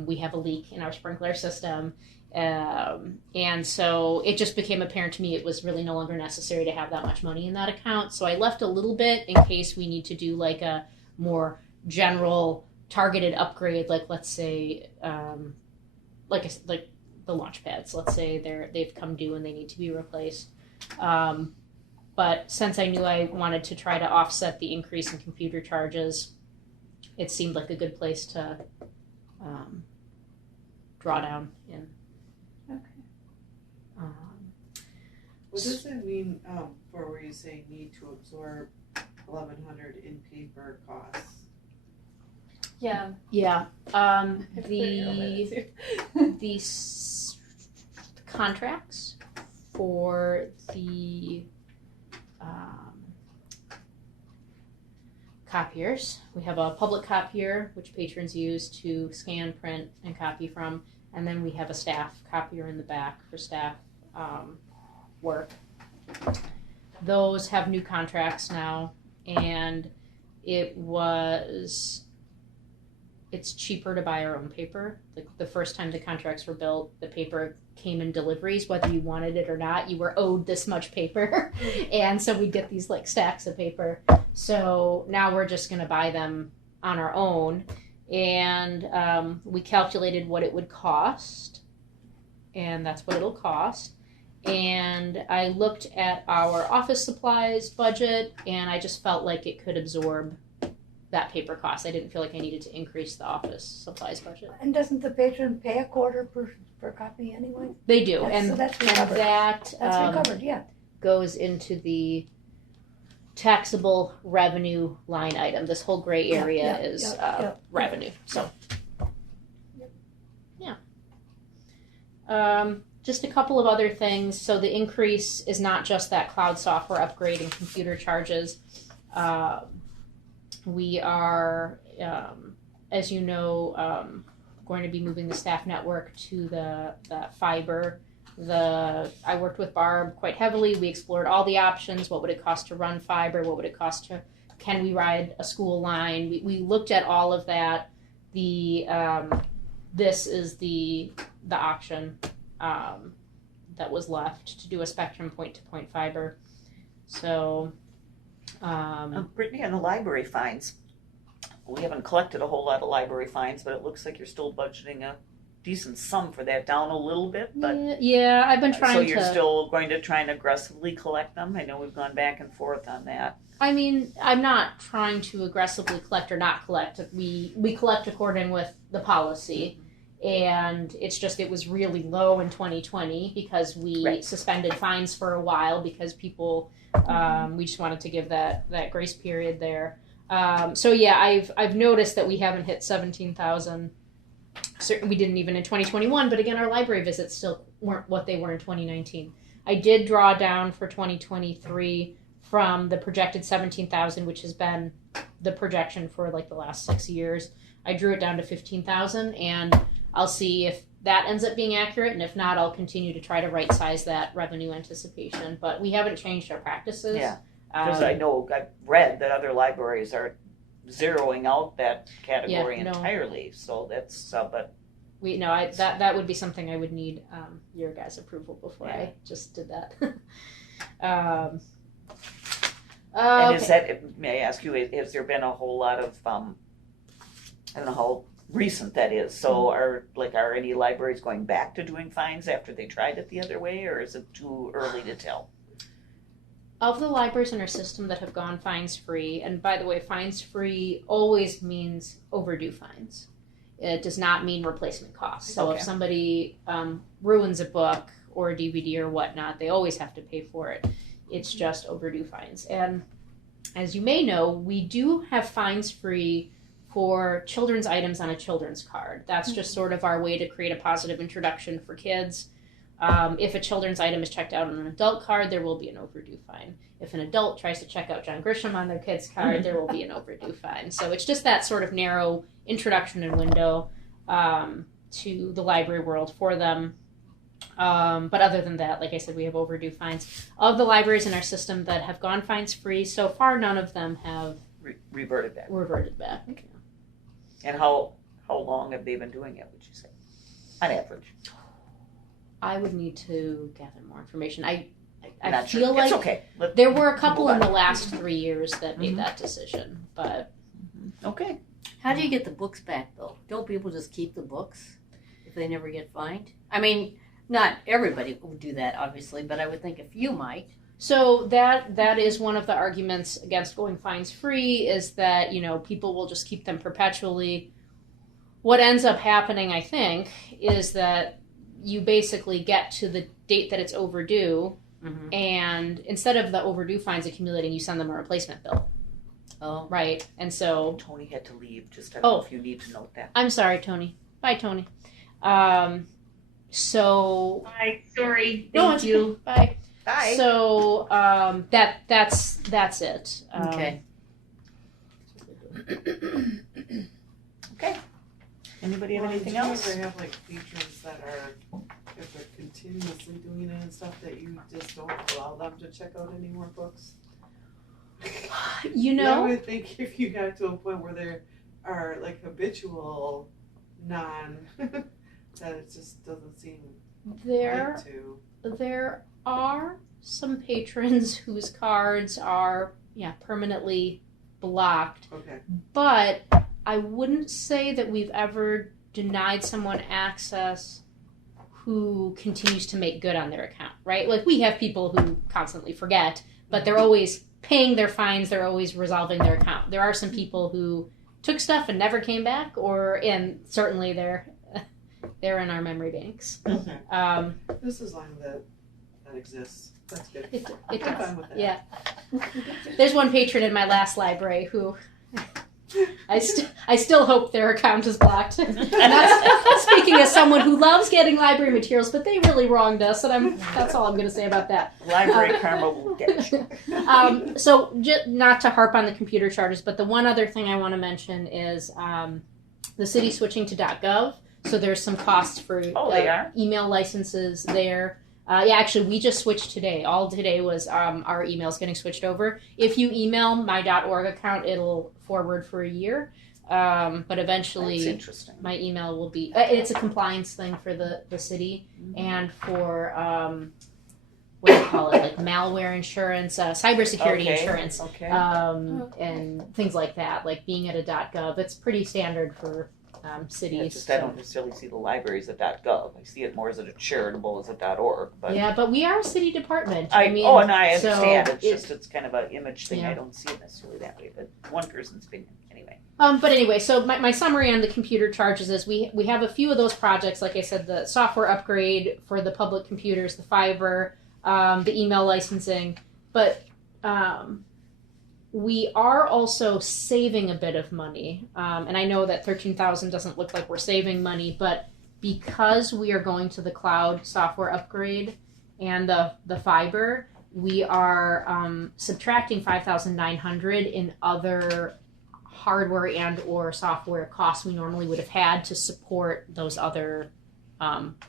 we have a leak in our sprinkler system. And so it just became apparent to me it was really no longer necessary to have that much money in that account. So I left a little bit in case we need to do like a more general targeted upgrade, like let's say like the launch pads. Let's say they've come due and they need to be replaced. But since I knew I wanted to try to offset the increase in computer charges, it seemed like a good place to draw down in. What does that mean for where you say need to absorb 1,100 in paper costs? Yeah. Yeah. The contracts for the copiers. We have a public copier, which patrons use to scan, print, and copy from, and then we have a staff copier in the back for staff work. Those have new contracts now, and it's cheaper to buy our own paper. Like the first time the contracts were built, the paper came in deliveries, whether you wanted it or not. You were owed this much paper, and so we get these like stacks of paper. So now we're just going to buy them on our own, and we calculated what it would cost, and that's what it'll cost. And I looked at our office supplies budget, and I just felt like it could absorb that paper cost. I didn't feel like I needed to increase the office supplies budget. And doesn't the patron pay a quarter per copy anyway? They do, So that's recovered. that That's recovered, yeah. goes into the taxable revenue line item. This whole gray area is revenue. So, yeah. Just a couple of other things. So the increase is not just that cloud software upgrade and computer charges. We are, as you know, going to be moving the staff network to the fiber. I worked with Barb quite heavily. We explored all the options. What would it cost to run fiber? What would it cost can we ride a school line? We looked at all of that. This is the option that was left to do a spectrum point-to-point fiber. So, Brittany, on the library fines, we haven't collected a whole lot of library fines, but it looks like you're still budgeting a decent sum for that, down a little bit. But yeah, I've been trying so to. you're still going to try and aggressively collect them? I know we've gone back and forth on that. I mean, I'm not trying to aggressively collect or not collect. We collect according with the policy. And it's just, it was really low in 2020 because we suspended fines for a while because people, we just wanted to give that grace period there. So yeah, I've noticed that we haven't hit 17,000. Certainly we didn't even in 2021, but again, our library visits still weren't what they were in 2019. I did draw down for 2023 from the projected 17,000, which has been the projection for like the last 6 years. I drew it down to 15,000, and I'll see if that ends up being accurate, and if not, I'll continue to try to right size that revenue anticipation. But we haven't changed our practices. Yeah. Because I know I've read that other libraries are zeroing out that category entirely. So that's but that would be something I would need your guys' approval before I just did that. and okay. is that, may I ask you, has there been a whole lot of I don't know how recent that is. So are any libraries going back to doing fines after they tried it the other way, or is it too early to tell? Of the libraries in our system that have gone fines free, and by the way, fines free always means overdue fines. It does not mean replacement costs. So if somebody ruins a book or a DVD or whatnot, they always have to pay for it. It's just overdue fines. And as you may know, we do have fines free for children's items on a children's card. That's just sort of our way to create a positive introduction for kids. If a children's item is checked out on an adult card, there will be an overdue fine. If an adult tries to check out John Grisham on their kid's card, there will be an overdue fine. So it's just that sort of narrow introduction and window to the library world for them. But other than that, like I said, we have overdue fines. Of the libraries in our system that have gone fines free, so far none of them have reverted back. Okay. And how long have they been doing it, would you say, on average? I would need to gather more information. I Not feel sure. like It's okay. there were a couple in the last 3 years that made that decision, but Okay. How do you get the books back, though? Don't people just keep the books if they never get fined? I mean, not everybody will do that, obviously, but I would think a few might. so that is one of the arguments against going fines free, is that people will just keep them perpetually. What ends up happening, I think, is that you basically get to the date that it's overdue, and instead of the overdue fines accumulating, you send them a replacement bill. Oh. Right. And so Tony had to leave. Just I don't know if you need to note that. I'm sorry, Tony. Bye, Tony. So Hi, sorry. thank you. Bye. Bye. So that's it. Okay. Okay. Anybody have anything Do you else? ever have patrons that are, if they're continuously doing it and stuff, that you just don't allow them to check out any more books? I would think if you got to a point where they are habitual that it just doesn't seem there right to. there are some patrons whose cards are permanently blocked, Okay. but I wouldn't say that we've ever denied someone access who continues to make good on their account, right? We have people who constantly forget, but they're always paying their fines, they're always resolving their account. There are some people who took stuff and never came back, and certainly they're in our memory banks. Okay. This is long that exists. That's good. It I'm does. fine with that. Yeah. There's one patron in my last library who I still hope their account is blocked. And that's speaking as someone who loves getting library materials, but they really wronged us, and that's all I'm going to say about that. Library karma will get you. So not to harp on the computer charges, but the one other thing I want to mention is the city switching to .gov. So there's some costs for they are? email licenses there. Actually, we just switched today. All today was our emails getting switched over. If you email my .org account, it'll forward for a year. But eventually, my email will be... it's a compliance thing for the city and for, what do you call it, malware insurance, cybersecurity insurance, and things like that, being at a .gov. It's pretty standard for... cities. I don't necessarily see the libraries at .gov. I see it more as a charitable as a .org. But yeah, but we are a city department. I understand. So it's kind of an image thing. Yeah. I don't see it necessarily that way, but one person's opinion anyway. But anyway, so my summary on the computer charges is we have a few of those projects. Like I said, the software upgrade for the public computers, the fiber, the email licensing, but we are also saving a bit of money, and I know that $13,000 doesn't look like we're saving money, but because we are going to the cloud software upgrade and the fiber, we are subtracting $5,900 in other hardware and or software costs we normally would have had to support those other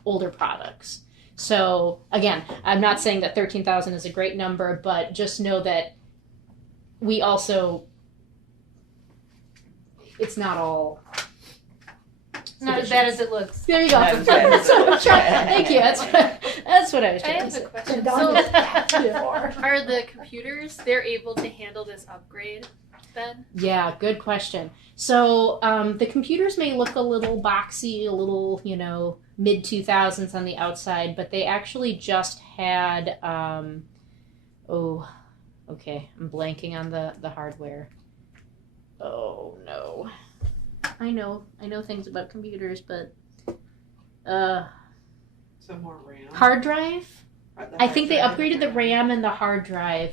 older products. So again, I'm not saying that 13,000 is a great number, but just know that we also, it's not all. Not as bad as it looks. There you go. Not as bad as it looks. Thank you. That's what I was I trying to have say. a question. And So, Don- are the computers, they're able to handle this upgrade then? Yeah, good question. So the computers may look a little boxy, a little, mid 2000s on the outside, but they actually just had, okay, I'm blanking on the hardware. Oh no. I know things about computers, but Some more RAM. hard drive? The I think they hard drive upgraded the RAM and the hard drive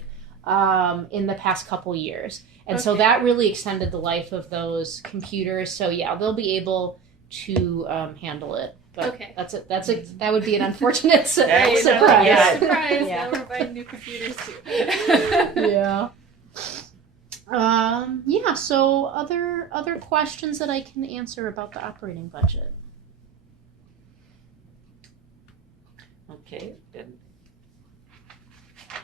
in the past couple years. And so Okay. that really extended the life of those computers. So yeah, they'll be able to handle it. But Okay. that would be an unfortunate Right, surprise. yeah. Surprise! Yeah. Now we're buying new computers too. Yeah. Yeah, so other questions that I can answer about the operating budget. Okay, then.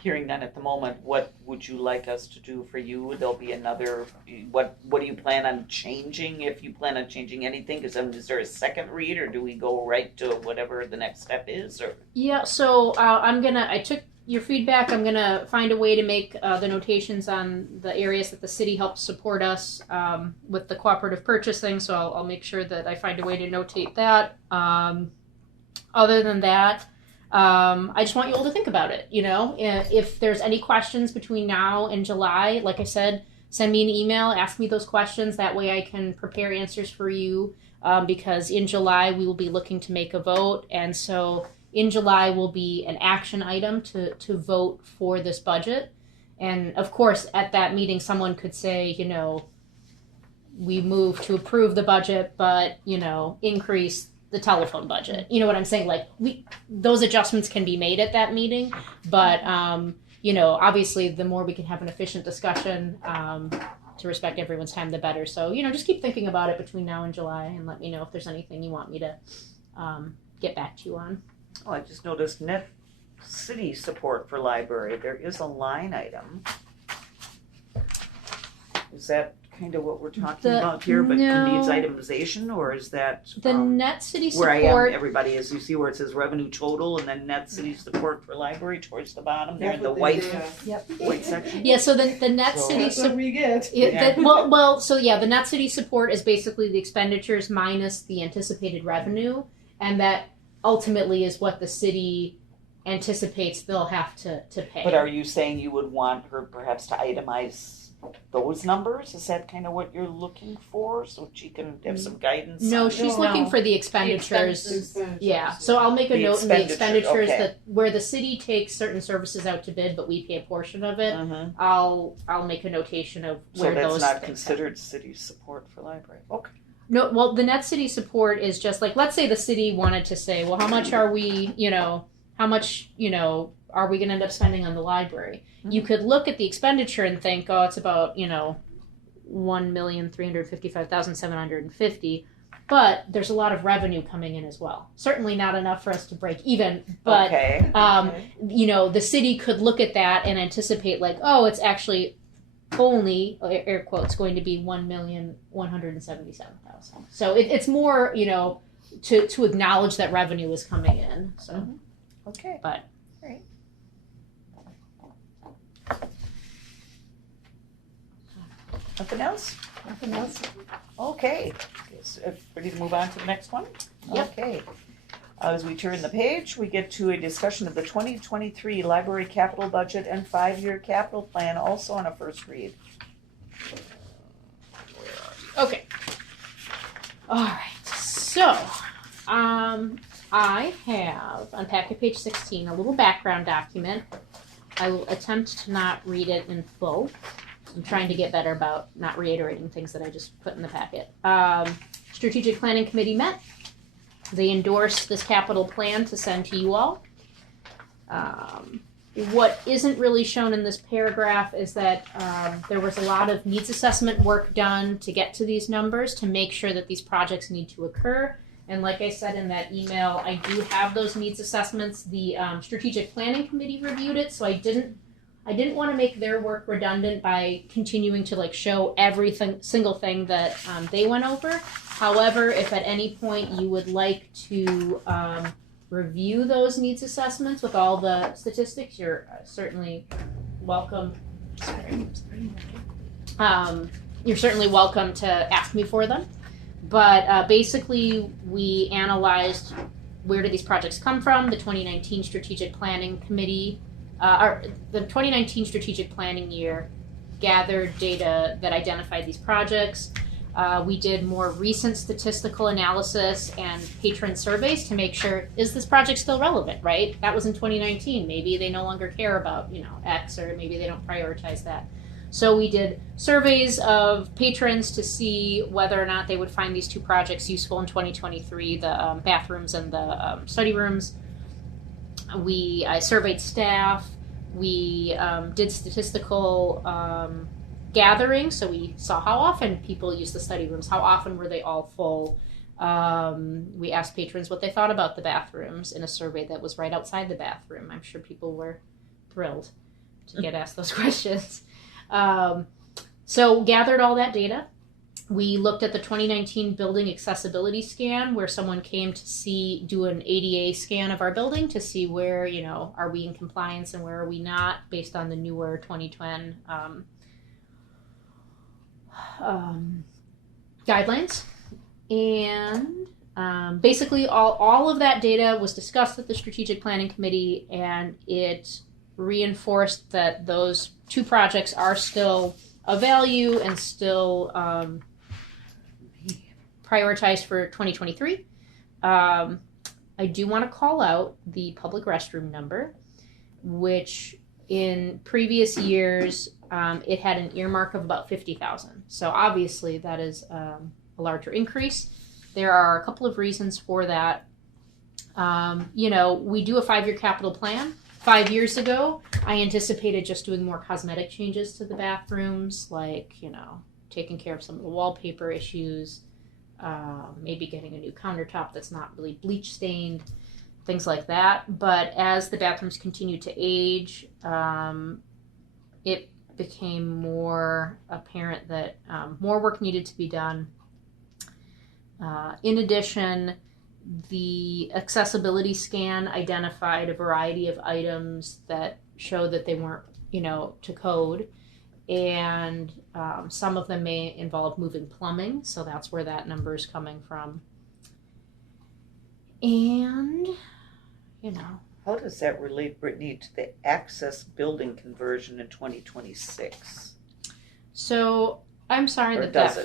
Hearing none at the moment, what would you like us to do for you? There'll be another, what do you plan on changing, if you plan on changing anything? Is there a second read, or do we go right to whatever the next step is, or? Yeah, so I took your feedback. I'm gonna find a way to make the notations on the areas that the city helps support us with the cooperative purchasing. So I'll make sure that I find a way to notate that. Other than that, I just want you all to think about it. If there's any questions between now and July, like I said, send me an email, ask me those questions. That way I can prepare answers for you. Because in July we will be looking to make a vote, and so in July will be an action item to vote for this budget. And of course, at that meeting, someone could say, we move to approve the budget, but, increase the telephone budget. You know what I'm saying? Like, those adjustments can be made at that meeting, but, obviously the more we can have an efficient discussion, to respect everyone's time, the better. So, just keep thinking about it between now and July and let me know if there's anything you want me to get back to you on. Oh, I just noticed net city support for library. There is a line item. Is that kind of what we're talking about here, but no. needs itemization, or is that The net city where I support. am? Everybody, as you see where it says revenue total and then net city support for library towards the bottom there in the white white section. Yeah, so the net So- city That's what we get. Yeah. the net city support is basically the expenditures minus the anticipated revenue, and that ultimately is what the city anticipates they'll have to pay. But are you saying you would want her perhaps to itemize those numbers? Is that kind of what you're looking for, so she can have some guidance? No, on she's it? looking for the expenditures. Yeah, so I'll make a The note in the expenditures okay. that where the city takes certain services out to bid, but we pay a portion of it. Mhm. I'll make a notation of So where that's those not things considered city support for library. Okay. No, well, the net city support is just like, let's say the city wanted to say, well, how much are we, are we going to end up spending on the library? Mm-hmm. You could look at the expenditure and think, oh, it's about, $1,355,750, but there's a lot of revenue coming in as well. Certainly not enough for us to break even, but Okay. the city could look at that and anticipate like, oh, it's actually only, air quotes, going to be $1,177,000. So it's more, to acknowledge that revenue is coming in. So Okay. But- Great. Nothing else? Nothing else? Okay. Ready to move on to the next one? Yep. Okay. As we turn the page, we get to a discussion of the 2023 library capital budget and 5-year capital plan, also on a first read. Okay. All right. So, I have on packet page 16 a little background document. I will attempt to not read it in full. I'm trying to get better about not reiterating things that I just put in the packet. Strategic Planning Committee met. They endorsed this capital plan to send to you all. What isn't really shown in this paragraph is that there was a lot of needs assessment work done to get to these numbers to make sure that these projects need to occur. And like I said in that email, I do have those needs assessments. The strategic planning committee reviewed it, so I didn't want to make their work redundant by continuing to like show single thing that they went over. However, if at any point you would like to review those needs assessments with all the statistics, you're certainly welcome. You're certainly welcome to ask me for them. But basically, we analyzed where did these projects come from. The 2019 Strategic Planning Committee, the 2019 Strategic Planning year gathered data that identified these projects. We did more recent statistical analysis and patron surveys to make sure, is this project still relevant, right? That was in 2019. Maybe they no longer care about, X, or maybe they don't prioritize that. So we did surveys of patrons to see whether or not they would find these two projects useful in 2023, the bathrooms and the study rooms. I surveyed staff. We did statistical gathering, so we saw how often people use the study rooms, how often were they all full. We asked patrons what they thought about the bathrooms in a survey that was right outside the bathroom. I'm sure people were thrilled to get asked those questions. So gathered all that data. We looked at the 2019 building accessibility scan, where someone came to do an ADA scan of our building to see where, are we in compliance and where are we not, based on the newer 2010 guidelines. And basically all of that data was discussed at the Strategic Planning Committee, and it reinforced that those two projects are still of value and still prioritized for 2023. I do want to call out the public restroom number, which in previous years it had an earmark of about 50,000. So obviously that is a larger increase. There are a couple of reasons for that. We do a 5-year capital plan. 5 years ago, I anticipated just doing more cosmetic changes to the bathrooms, like, taking care of some of the wallpaper issues, maybe getting a new countertop that's not really bleach stained, things like that. But as the bathrooms continued to age, it became more apparent that more work needed to be done. In addition, the accessibility scan identified a variety of items that showed that they weren't, to code. And some of them may involve moving plumbing, so that's where that number is coming from. And, How does that relate, Brittany, to the access building conversion in 2026? So I'm sorry Or that does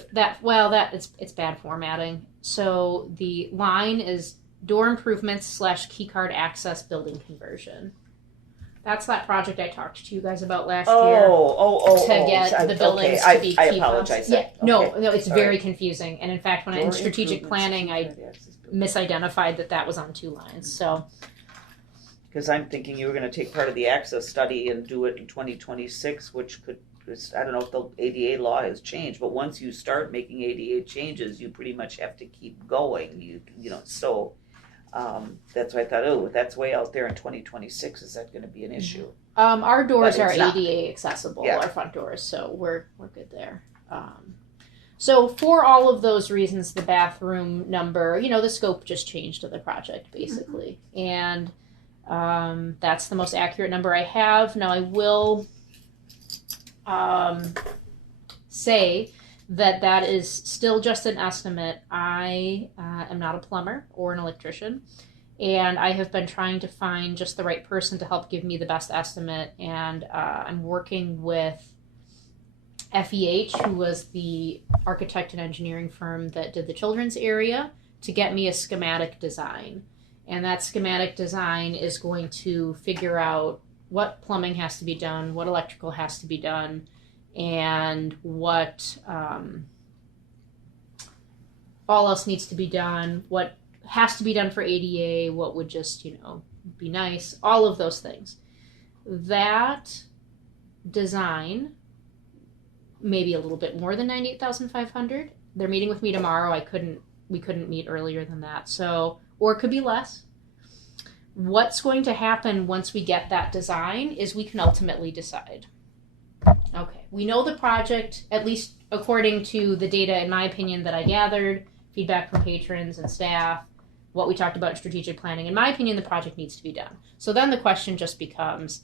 it's bad formatting. So the line is door improvements / key card access building conversion. That's that project I talked to you guys about last year. To get the buildings to be I key apologize. fobs. Yeah, no, it's Sorry. very confusing. And in fact, when in Door strategic improvements, planning, key I card access building. misidentified that was on 2 lines. So Because I'm thinking you were going to take part of the access study and do it in 2026, which could, I don't know if the ADA law has changed, but once you start making ADA changes, you pretty much have to keep going. So that's why I thought, that's way out there in 2026. Is that going to be an issue? our doors But are it's not. ADA accessible, Yeah. our front doors, so we're good there. So for all of those reasons, the bathroom number, the scope just changed of the project basically, and that's the most accurate number I have. Now I will say that is still just an estimate. I am not a plumber or an electrician, and I have been trying to find just the right person to help give me the best estimate, and I'm working with FEH, who was the architect and engineering firm that did the children's area, to get me a schematic design. And that schematic design is going to figure out what plumbing has to be done, what electrical has to be done, and what all else needs to be done, what has to be done for ADA, what would just, be nice, all of those things. That design, maybe a little bit more than $98,500. They're meeting with me tomorrow. I couldn't couldn't meet earlier than that. So, or it could be less. What's going to happen once we get that design is we can ultimately decide. Okay, we know the project, at least according to the data, in my opinion, that I gathered, feedback from patrons and staff, what we talked about in strategic planning. In my opinion, the project needs to be done. So then the question just becomes,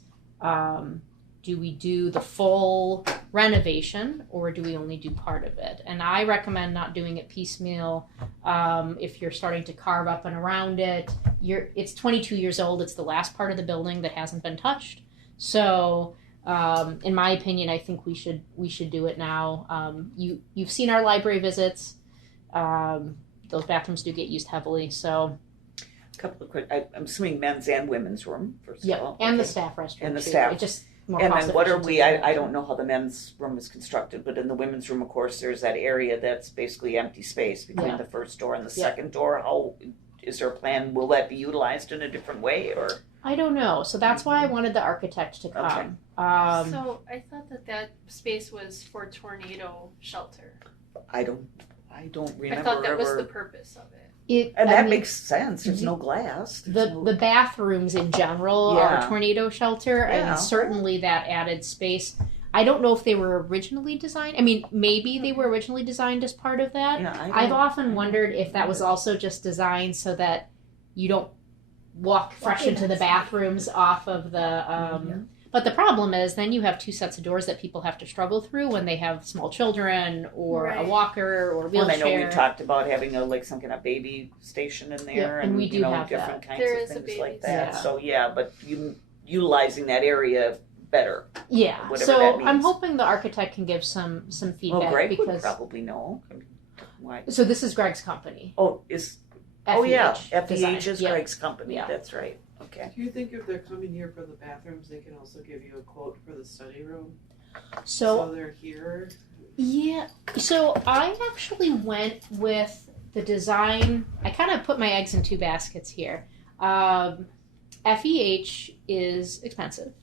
do we do the full renovation or do we only do part of it? And I recommend not doing it piecemeal. If you're starting to carve up and around it, it's 22 years old. It's the last part of the building that hasn't been touched. So in my opinion, I think we should do it now. You've seen our library visits. Those bathrooms do get used heavily. So A couple of quick, I'm assuming men's and women's room, first of all. and the Okay. staff restroom. And the too. staff. It just more And cost then what are efficient we, to do. I don't know how the men's room is constructed, but in the women's room, of course, there's that area that's basically empty space between Yeah. the first door and the Yeah. second door. How, is there a plan, will that be utilized in a different way, or? I don't know. So that's why I wanted the architect to come. So I thought that space was for tornado shelter. I don't remember I thought that was ever. the purpose of it. And I that mean, makes sense, there's no glass. There's the bathrooms in general Yeah. are tornado shelter, Yeah. and certainly that added space. I don't know if they were originally designed. I mean, maybe they were originally designed as part of that. Yeah, I've often wondered if that was also just designed so that you don't walk fresh into the bathrooms off of the. But the problem is then you have two sets of doors that people have to struggle through when they have small children or a Right. walker or a Well, wheelchair. I know we talked about having some kind of baby station in there, Yeah, and we do have different kinds There of is a things baby like that. station. So yeah, but utilizing that area better. Yeah, whatever so that means. I'm hoping the architect can give some Well, feedback Greg would because. probably know. I mean, why? So this is Greg's company. Oh, yeah, FEH Design. FEH is Yeah. Greg's company. Yeah. That's right. Okay. Do you think if they're coming here for the bathrooms, they can also give you a quote for the study room? So they're here. yeah, so I actually went with the design. I kind of put my eggs in two baskets here. FEH is expensive.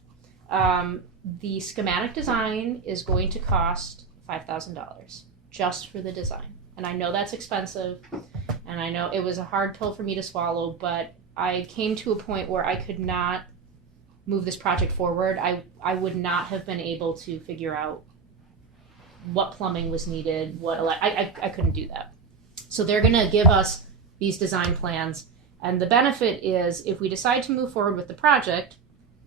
The schematic design is going to cost $5,000 just for the design. And I know that's expensive, and I know it was a hard pill for me to swallow, but I came to a point where I could not move this project forward. I would not have been able to figure out what plumbing was needed, I couldn't do that. So they're going to give us these design plans, and the benefit is if we decide to move forward with the project,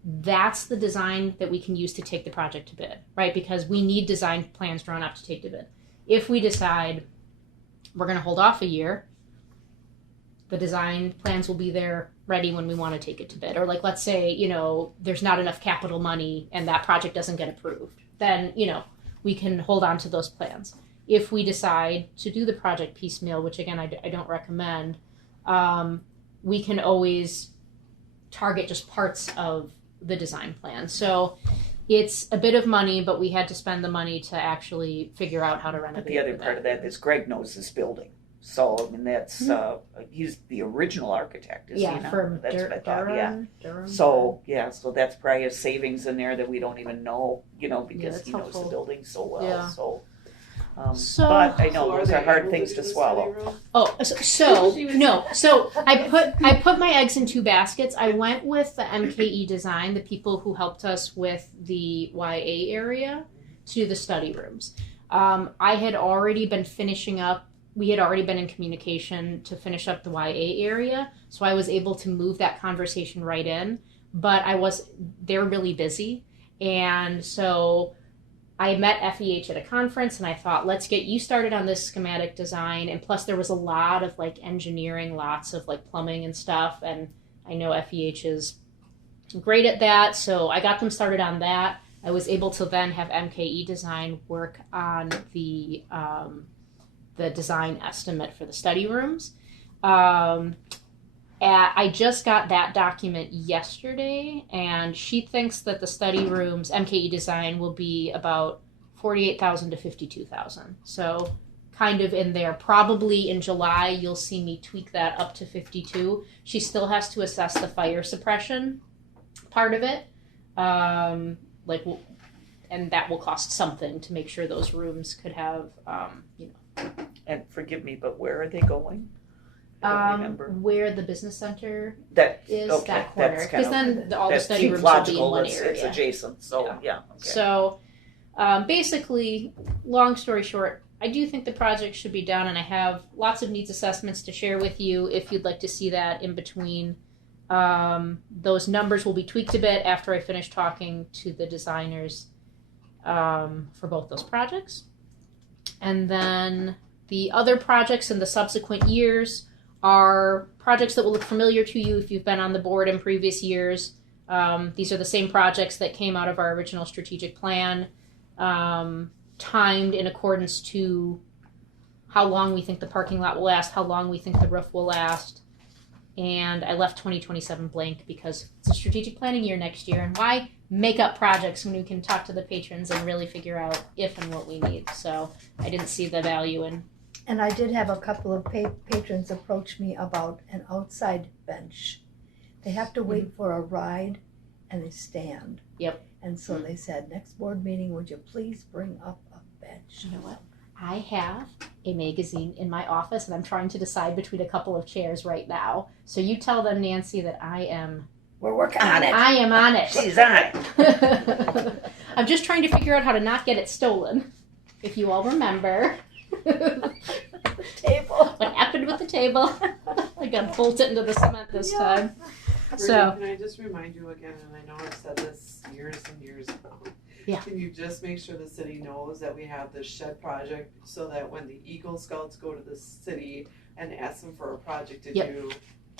that's the design that we can use to take the project to bid, right? Because we need design plans drawn up to take to bid. If we decide we're going to hold off a year, the design plans will be there ready when we want to take it to bid. Or like, let's say, there's not enough capital money and that project doesn't get approved. Then, we can hold on to those plans. If we decide to do the project piecemeal, which again, I don't recommend, we can always target just parts of the design plan. So it's a bit of money, but we had to spend the money to actually figure out how to renovate. But the other part of that is Greg knows this building. So, I mean, that's, he's the original architect, is he not? From That's what I thought, Durham. So that's probably a savings in there that we don't even know, because that's he knows helpful. the building so well. Yeah. So, So- but I know those they are hard able things do to the swallow. study room? Oh, so I put my eggs in two baskets. I went with the MKE design, the people who helped us with the YA area, to do the study rooms. I had already been finishing up. We had already been in communication to finish up the YA area, so I was able to move that conversation right in. But they're really busy, and so I met FEH at a conference, and I thought, let's get you started on this schematic design. And plus, there was a lot of engineering, lots of plumbing and stuff, and I know FEH is great at that, so I got them started on that. I was able to then have MKE Design work on the design estimate for the study rooms. I just got that document yesterday, and she thinks that the study rooms, MKE Design, will be about $48,000 to $52,000. So kind of in there. Probably in July, you'll see me tweak that up to $52,000. She still has to assess the fire suppression part of it. And that will cost something to make sure those rooms could have, And forgive me, but where are they going? I don't remember. Where the business center That is, okay, that corner, that's because kind of then all the that study seems rooms will be in logical. one It's area. adjacent, so Yeah. yeah. Okay. So, basically, long story short, I do think the project should be done, and I have lots of needs assessments to share with you if you'd like to see that in between. Those numbers will be tweaked a bit after I finish talking to the designers for both those projects. And then the other projects in the subsequent years are projects that will look familiar to you if you've been on the board in previous years. These are the same projects that came out of our original strategic plan, timed in accordance to how long we think the parking lot will last, how long we think the roof will last. And I left 2027 blank because it's a strategic planning year next year, and why make up projects when we can talk to the patrons and really figure out if and what we need. So I didn't see the value in. And I did have a couple of patrons approach me about an outside bench. They have to wait for a ride and they stand. Yep. And so they said, next board meeting, would you please bring up a bench? You know what? I have a magazine in my office, and I'm trying to decide between a couple of chairs right now. So you tell them, Nancy, that I am. We're working on it. I am on it. She's on it. I'm just trying to figure out how to not get it stolen. If you all remember. Table. What happened with the table? I got bolted into the cement this time. Brittany, So. can I just remind you again, and I know I've said this years and years ago. Yeah. Can you just make sure the city knows that we have this shed project so that when the Eagle Scouts go to the city and ask them for a project to do,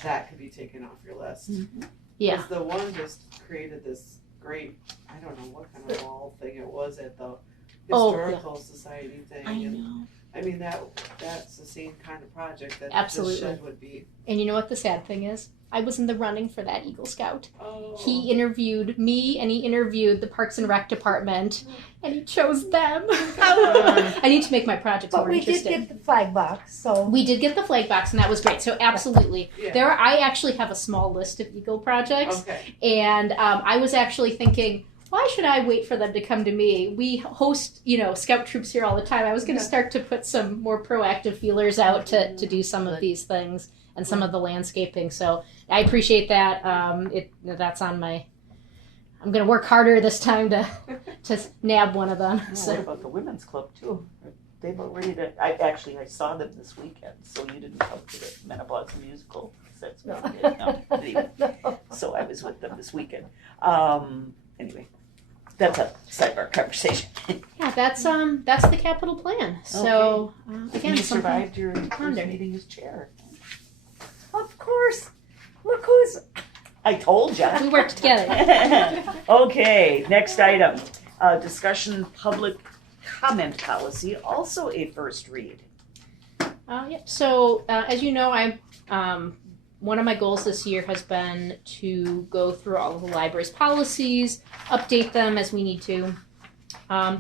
that could be taken off your list. Mm-hmm. Yeah. Because the one just created this great, I don't know what kind of wall thing it was at the Historical Society thing. I and know. I mean, that's the same kind of project that Absolutely. this shed would be. And you know what the sad thing is? I was in the running for that Eagle Scout. Oh. He interviewed me and he interviewed the Parks and Rec department and he chose them. I need to make my projects But more we did interesting. get the flag box, so. We did get the flag box and that was great. So absolutely. Yeah. I actually have a small list of Eagle projects. Okay. And I was actually thinking, why should I wait for them to come to me? We host, scout troops here all the time. I was going to start to put some more proactive feelers out to do some of these things and some of the landscaping. So I appreciate that. That's on my. I'm going to work harder this time to nab one of them. Oh, So. what about the women's club too? They about ready to. I saw them this weekend, so you didn't come to the Menopause musical. That's what I did. No. Anyway, so I was with them this weekend. Anyway. That's a sidebar conversation. Yeah, that's the capital plan. So again, You something survived your first ponder. meeting as chair. Of course. Look who's. I told you. We worked together. Okay, next item. Discussion public comment policy, also a first read. Yep. So as you know, one of my goals this year has been to go through all of the library's policies, update them as we need to.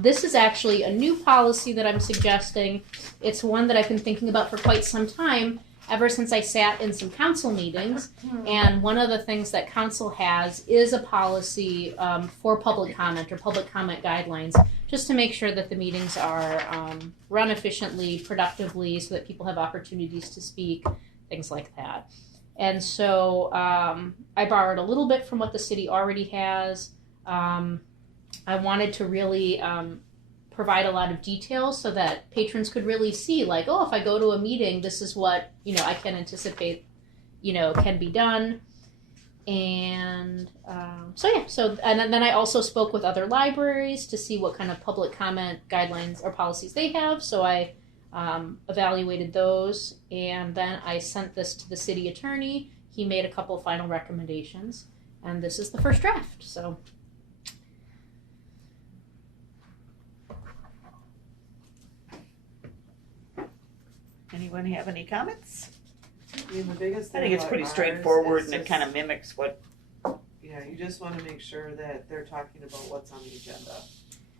This is actually a new policy that I'm suggesting. It's one that I've been thinking about for quite some time, ever since I sat in some council meetings. And one of the things that council has is a policy for public comment or public comment guidelines, just to make sure that the meetings are run efficiently, productively, so that people have opportunities to speak, things like that. And so I borrowed a little bit from what the city already has. I wanted to really provide a lot of details so that patrons could really see, like, oh, if I go to a meeting, this is what, I can anticipate, can be done. And and then I also spoke with other libraries to see what kind of public comment guidelines or policies they have. So I evaluated those, and then I sent this to the city attorney. He made a couple of final recommendations, and this is the first draft. So Anyone have any comments? I mean, the biggest I thing think it's about pretty ours straightforward is and it just- kind of mimics what. Yeah, you just want to make sure that they're talking about what's on the agenda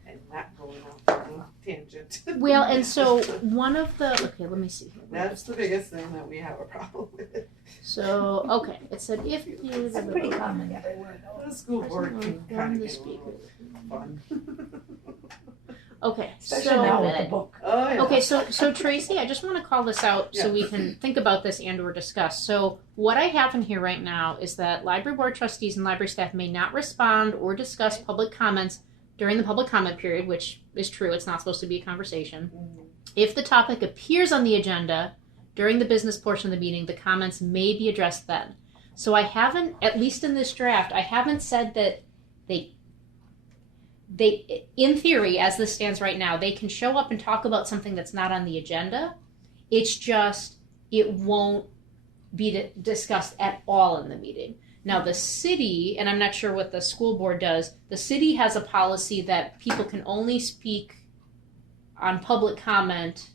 and not going off on a tangent. well, and so one of the let me see here. That's the biggest thing that we have a problem with. So okay, it said if you It's pretty common everywhere, though. The school board can kind of the get a speaker. little fun. Okay, Especially so now with the book. Oh, yeah. okay, so Tracy, I just want to call this out so Yeah. we can think about this and or discuss. So what I have in here right now is that library board trustees and library staff may not respond or discuss public comments during the public comment period, which is true. It's not supposed to be a conversation. If the topic appears on the agenda during the business portion of the meeting, the comments may be addressed then. So I haven't, at least in this draft, I haven't said that they, in theory, as this stands right now, they can show up and talk about something that's not on the agenda. It's just, it won't be discussed at all in the meeting. Now, the city, and I'm not sure what the school board does, the city has a policy that people can only speak on public comment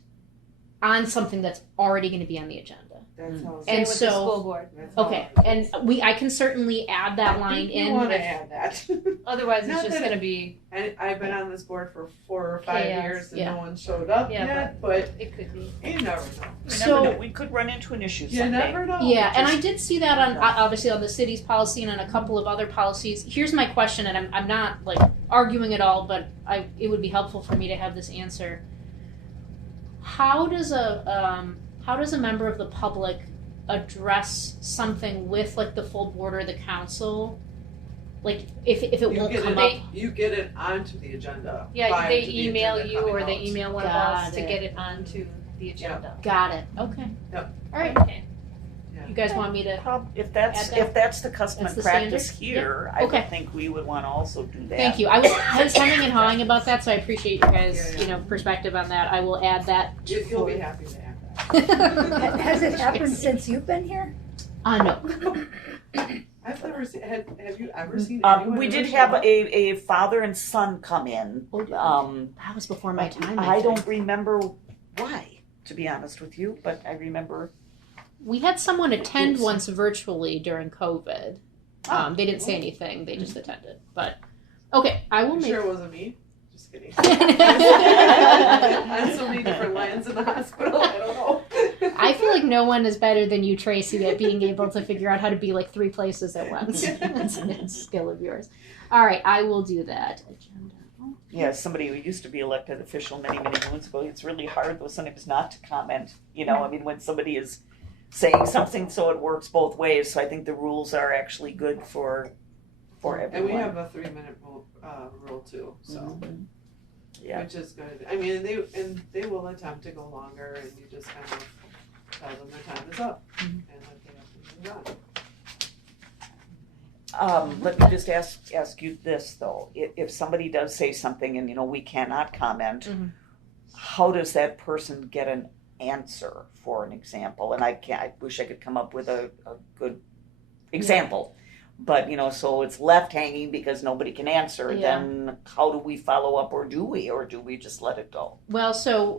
on something that's already going to be on the agenda. That's how And with so- the school board. that's how Okay, it and is. I can certainly add that I line think you in. want to if- add that. Otherwise, Not it's just that gonna be, And I've been on this board for 4 or 5 Chaos. years and Yeah. no one showed up Yeah, yet, but it could be. you never know. We So- never know. We could run into an issue You someday. never know. Yeah, and I Just- did see that on obviously on the city's policy and on a couple of other policies. Here's my question, and I'm not like arguing at all, but it would be helpful for me to have this answer. How does a member of the public address something with like the full board or the council? Like if it You won't get come it, up. you get it onto the agenda. Yeah, prior they to the email agenda you or coming they out. email one of Got us to it. get it onto the agenda. Got it. Okay. Yep. All right. Okay. Yeah. You guys want me to? If that's Add that? if that's the custom That's and the practice standard? here, Yeah. I Okay. would think we would want to also do that. Thank you. I was hemming and hawing about that, so I appreciate you guys, Yeah. perspective on that. I will add that. You'll be happy to have that. Has it happened since you've been here? No. I've never seen. Have you ever seen? anyone We ever did show have up? a father and son come in. That was before my time. I think. don't remember why, to be honest with you, but I remember. We had someone attend Oops. once virtually during COVID. Oh. They didn't say anything; they just attended. But okay, I will You make. sure it wasn't me? Just kidding. On so many different lines in the hospital. I don't know. I feel like no one is better than you, Tracy, at being able to figure out how to be like 3 places at once. It's a skill of yours. All right, I will do that. Agenda. Yeah, somebody who used to be elected official many moons ago. It's really hard though sometimes not to comment. I mean, when somebody is saying something, so it works both ways. So I think the rules are actually good for everyone. And we have a 3-minute rule too, so Mhm. Yeah. which is good. I mean, they will attempt to go longer, and you just kind of tell them their time is up, and that they have to move on. Let me just ask you this though: if somebody does say something and we cannot comment, Mhm. how does that person get an answer? For an example, and I wish I could come up with a good example, but so it's left hanging because nobody can answer. Yeah. Then how do we follow up, or do we just let it go? Well,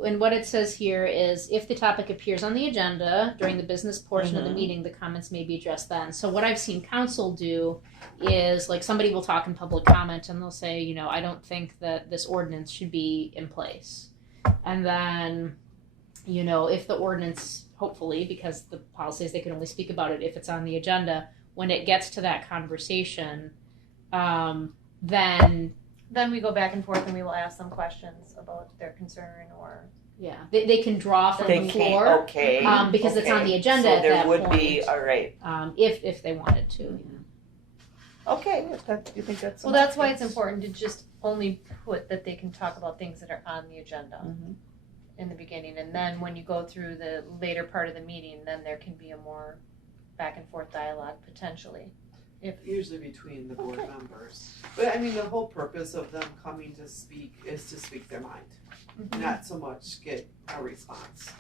and what it says here is if the topic appears on the agenda during the business portion of the Mhm. meeting, the comments may be addressed then. So what I've seen council do is like somebody will talk in public comment and they'll say, I don't think that this ordinance should be in place. And then, if the ordinance, hopefully, because the policy is they can only speak about it if it's on the agenda, when it gets to that conversation, then Then we go back and forth and we will ask them questions about their concern or. yeah, they can draw from They the can't. floor. Okay. Because it's on the agenda So at there that would be. point. All right. If they wanted to. Okay. You think that's? Well, that's why it's important to just only put that they can talk about things that are on the agenda Mhm. in the beginning. And then when you go through the later part of the meeting, then there can be a more back and forth dialogue potentially. Usually between the board members. But I mean, the whole purpose of them coming to speak is to speak their mind, not so much get a response.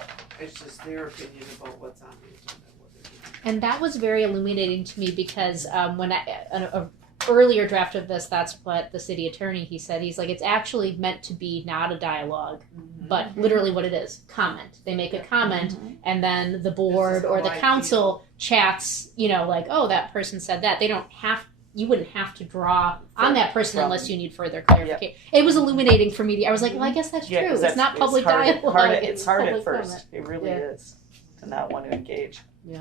It's just their opinion about what's on the agenda, what they're doing. And that was very illuminating to me because when a earlier draft of this, that's what the city attorney, he said. He's like, it's actually meant to be not a dialogue, but literally what it is, comment. They make a comment and then the board or the council chats, like, oh, that person said that. You wouldn't have to draw on that person unless you need further clarification. It was illuminating for me. I was like, well, I guess that's Yeah, true. 'cause It's not public hard, dialogue. It's hard at public first. comment. It really Yeah. is to not want to engage.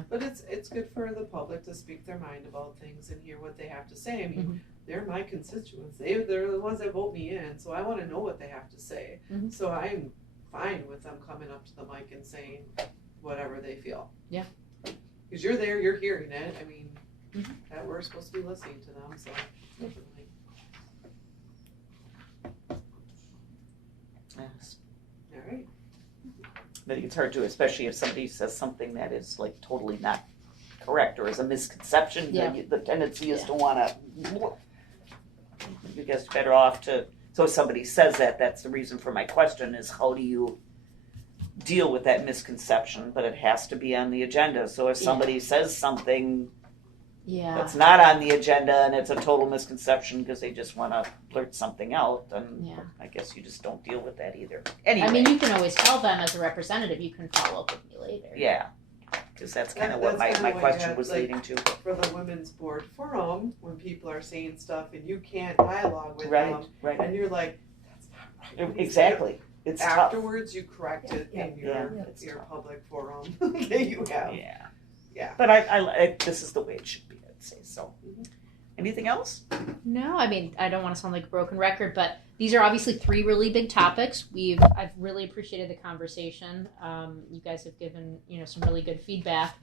But it's good for the public to speak their mind about things and hear what they have to say. I mean, they're my constituents. They're the ones that vote me in, so I want to know what they have to say. Mhm. So I'm fine with them coming up to the mic and saying whatever they feel. Yeah. Because you're there, you're hearing it. I mean, Mhm. that we're supposed to be listening to them, so definitely. Yes. All right. I think it's hard to, especially if somebody says something that is like totally not correct or is a misconception. Yeah. The tendency is to want to. You guys are better off to. So if somebody says that, that's the reason for my question: is how do you deal with that misconception? But it has to be on the agenda. So if somebody says something Yeah. that's not on the agenda and it's a total misconception because they just want to blurt something out, then Yeah. I guess you just don't deal with that either. Anyway. I mean, you can always tell them as a representative. You can follow up with me later. Yeah, because that's kind of what That's my kinda what you question had, was like, leading to. For the women's board forum, when people are saying stuff and you can't dialogue with Right, them, right. and you're like, that's not right. Exactly. It's tough. Afterwards, you correct it Yeah, in your yeah. your public forum that you have. Yeah. Yeah. But I this is the way it should be, I'd say. So, anything else? No, I mean, I don't want to sound like a broken record, but these are obviously 3 really big topics. I've really appreciated the conversation. You guys have given, some really good feedback.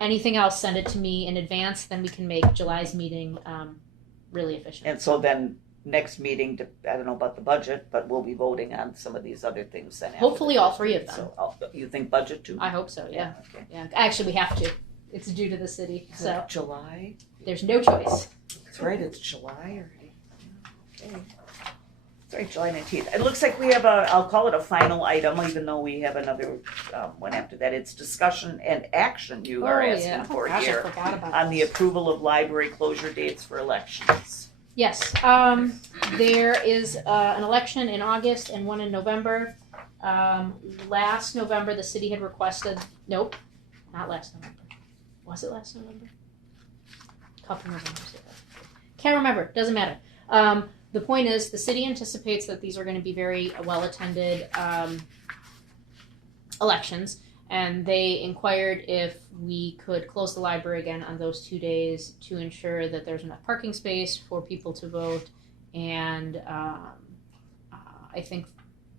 Anything else, send it to me in advance, then we can make July's meeting really efficient. And so then next meeting, I don't know about the budget, but we'll be voting on some of these other things then. after Hopefully the all first 3 of meeting. them. So you think budget too? I hope so, yeah. Okay. Yeah, actually, we have to. It's due to the city, so July? there's no choice. That's right, it's July already. Okay. That's right, July 19th. It looks like we have I'll call it a final item, even though we have another one after that. It's discussion and action you are asking for Gosh, here I forgot about on the this. approval of library closure dates for elections. Yes, there is an election in August and one in November. Last November, the city had requested, nope, not last November. Was it last November? Couple Novembers ago. Can't remember, doesn't matter. The point is, the city anticipates that these are going to be very well-attended elections, and they inquired if we could close the library again on those 2 days to ensure that there's enough parking space for people to vote. And I think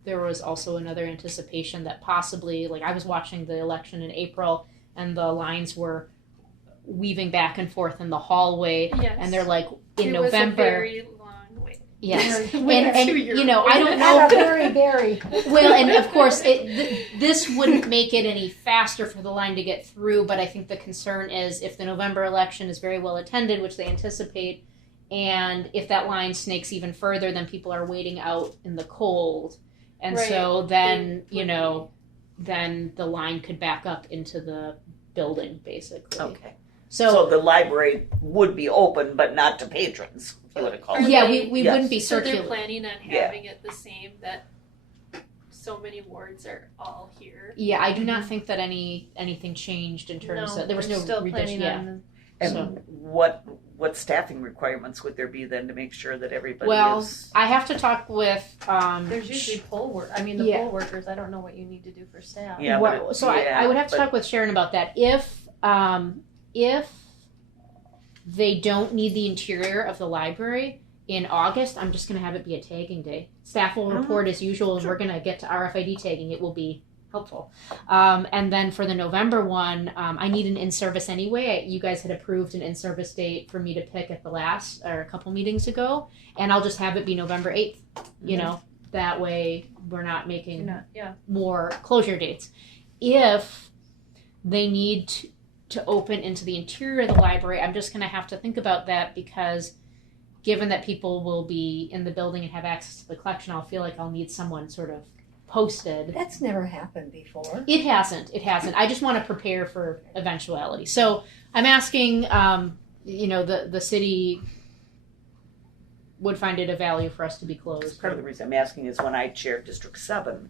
there was also another anticipation that possibly, like, I was watching the election in April, and the lines were weaving back and forth in the hallway, Yes. and they're like, in it November. was a very long wait. Yes, and to your I don't Not a know. very. Well, and of course, this wouldn't make it any faster for the line to get through. But I think the concern is if the November election is very well attended, which they anticipate, and if that line snakes even further, then people are waiting out in the cold, and Right. so then then the line could back up into the building, basically. Okay. So So the library would be open, but not to patrons, if you want to call it. yeah, we Yes. wouldn't be So they're circulating. planning on Yeah. having it the same, that so many wards are all here. Yeah, I do not think that anything changed in terms of there was no still redistribution. planning Yeah. on And So- what staffing requirements would there be then to make sure that everybody Well, is? I have to talk with. There's usually poll work. I mean, the Yeah. poll workers. I don't know what you need to do for staff. Yeah, Well, but so I would have to but- talk with Sharon about that. If they don't need the interior of the library in August, I'm just going to have it be a tagging day. Staff will report as usual, and we're going to get to RFID tagging. It will be helpful. And then for the November one, I need an in-service anyway. You guys had approved an in-service date for me to pick at a couple meetings ago, and I'll just have it be November 8th. You know, that way we're not making more closure dates. If they need to open into the interior of the library, I'm just going to have to think about that, because given that people will be in the building and have access to the collection, I'll feel like I'll need someone sort of posted. That's never happened before. It hasn't. I just want to prepare for eventuality. So I'm asking, the city would find it of value for us to be closed. Part of the reason I'm asking is when I chaired District 7,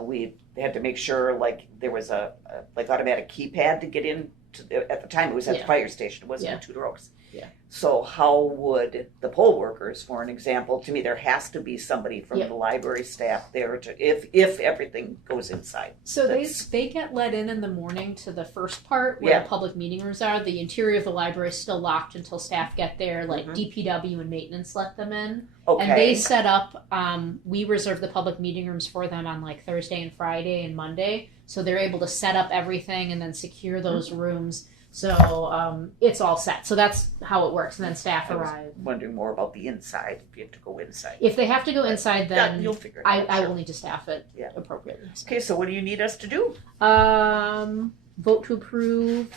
we had to make sure like there was a automatic keypad to get in. At the time, it was at the fire station. It wasn't Yeah. at Tudor Oaks. Yeah. So how would the poll workers, for an example, to me, there has to be somebody from Yep. the library staff there to, if everything goes inside. So That's- they get let in the morning to the first part where Yeah. the public meeting rooms are. The interior of the library is still locked until staff get there. Like Mhm. DPW and maintenance let them in, Okay. and they set up. We reserve the public meeting rooms for them on like Thursday and Friday and Monday, so they're able to set up everything and then secure those rooms. So it's all set. So that's how it works, and then staff I was arrive. wondering more about the inside, if you have to go inside. If they have to go inside, That- then you'll figure it out. I sure. will need to staff it Yeah. appropriately. Okay, so what do you need us to do? Vote to approve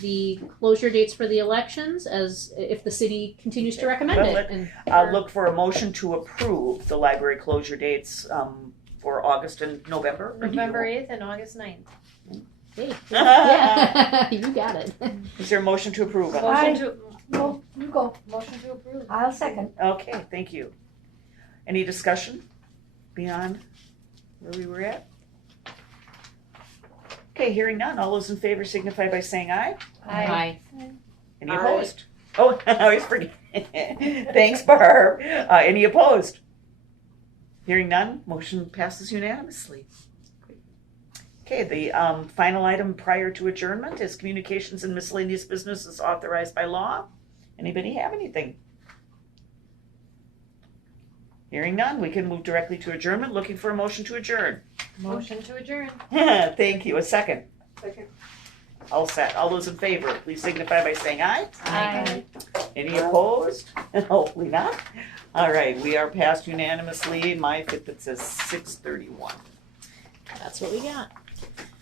the closure dates for the elections as if the city continues to recommend Well, it. And Look for a motion to approve the library closure dates for August and November. or do you- November 8th and August 9th. hey, yeah, you got it. Is there a motion to approve? on Aye. this? No, you go. Motion to approve. I'll second. Okay, thank you. Any discussion beyond where we were at? Okay, hearing none. All those in favor signify by saying aye. Aye. Any Aye. opposed? Oh, I always forget. Thanks, Barb. Any opposed? Hearing none, motion passes unanimously. Okay, the final item prior to adjournment is communications and miscellaneous business is authorized by law. Anybody have anything? Hearing none, we can move directly to adjournment. Looking for a motion to adjourn. Motion to adjourn. Thank you. A second. Second. All set. All those in favor, please signify by saying aye. Aye. Any opposed? Hopefully not. All right, we are passed unanimously. My Fitbit says 6:31. That's what we got.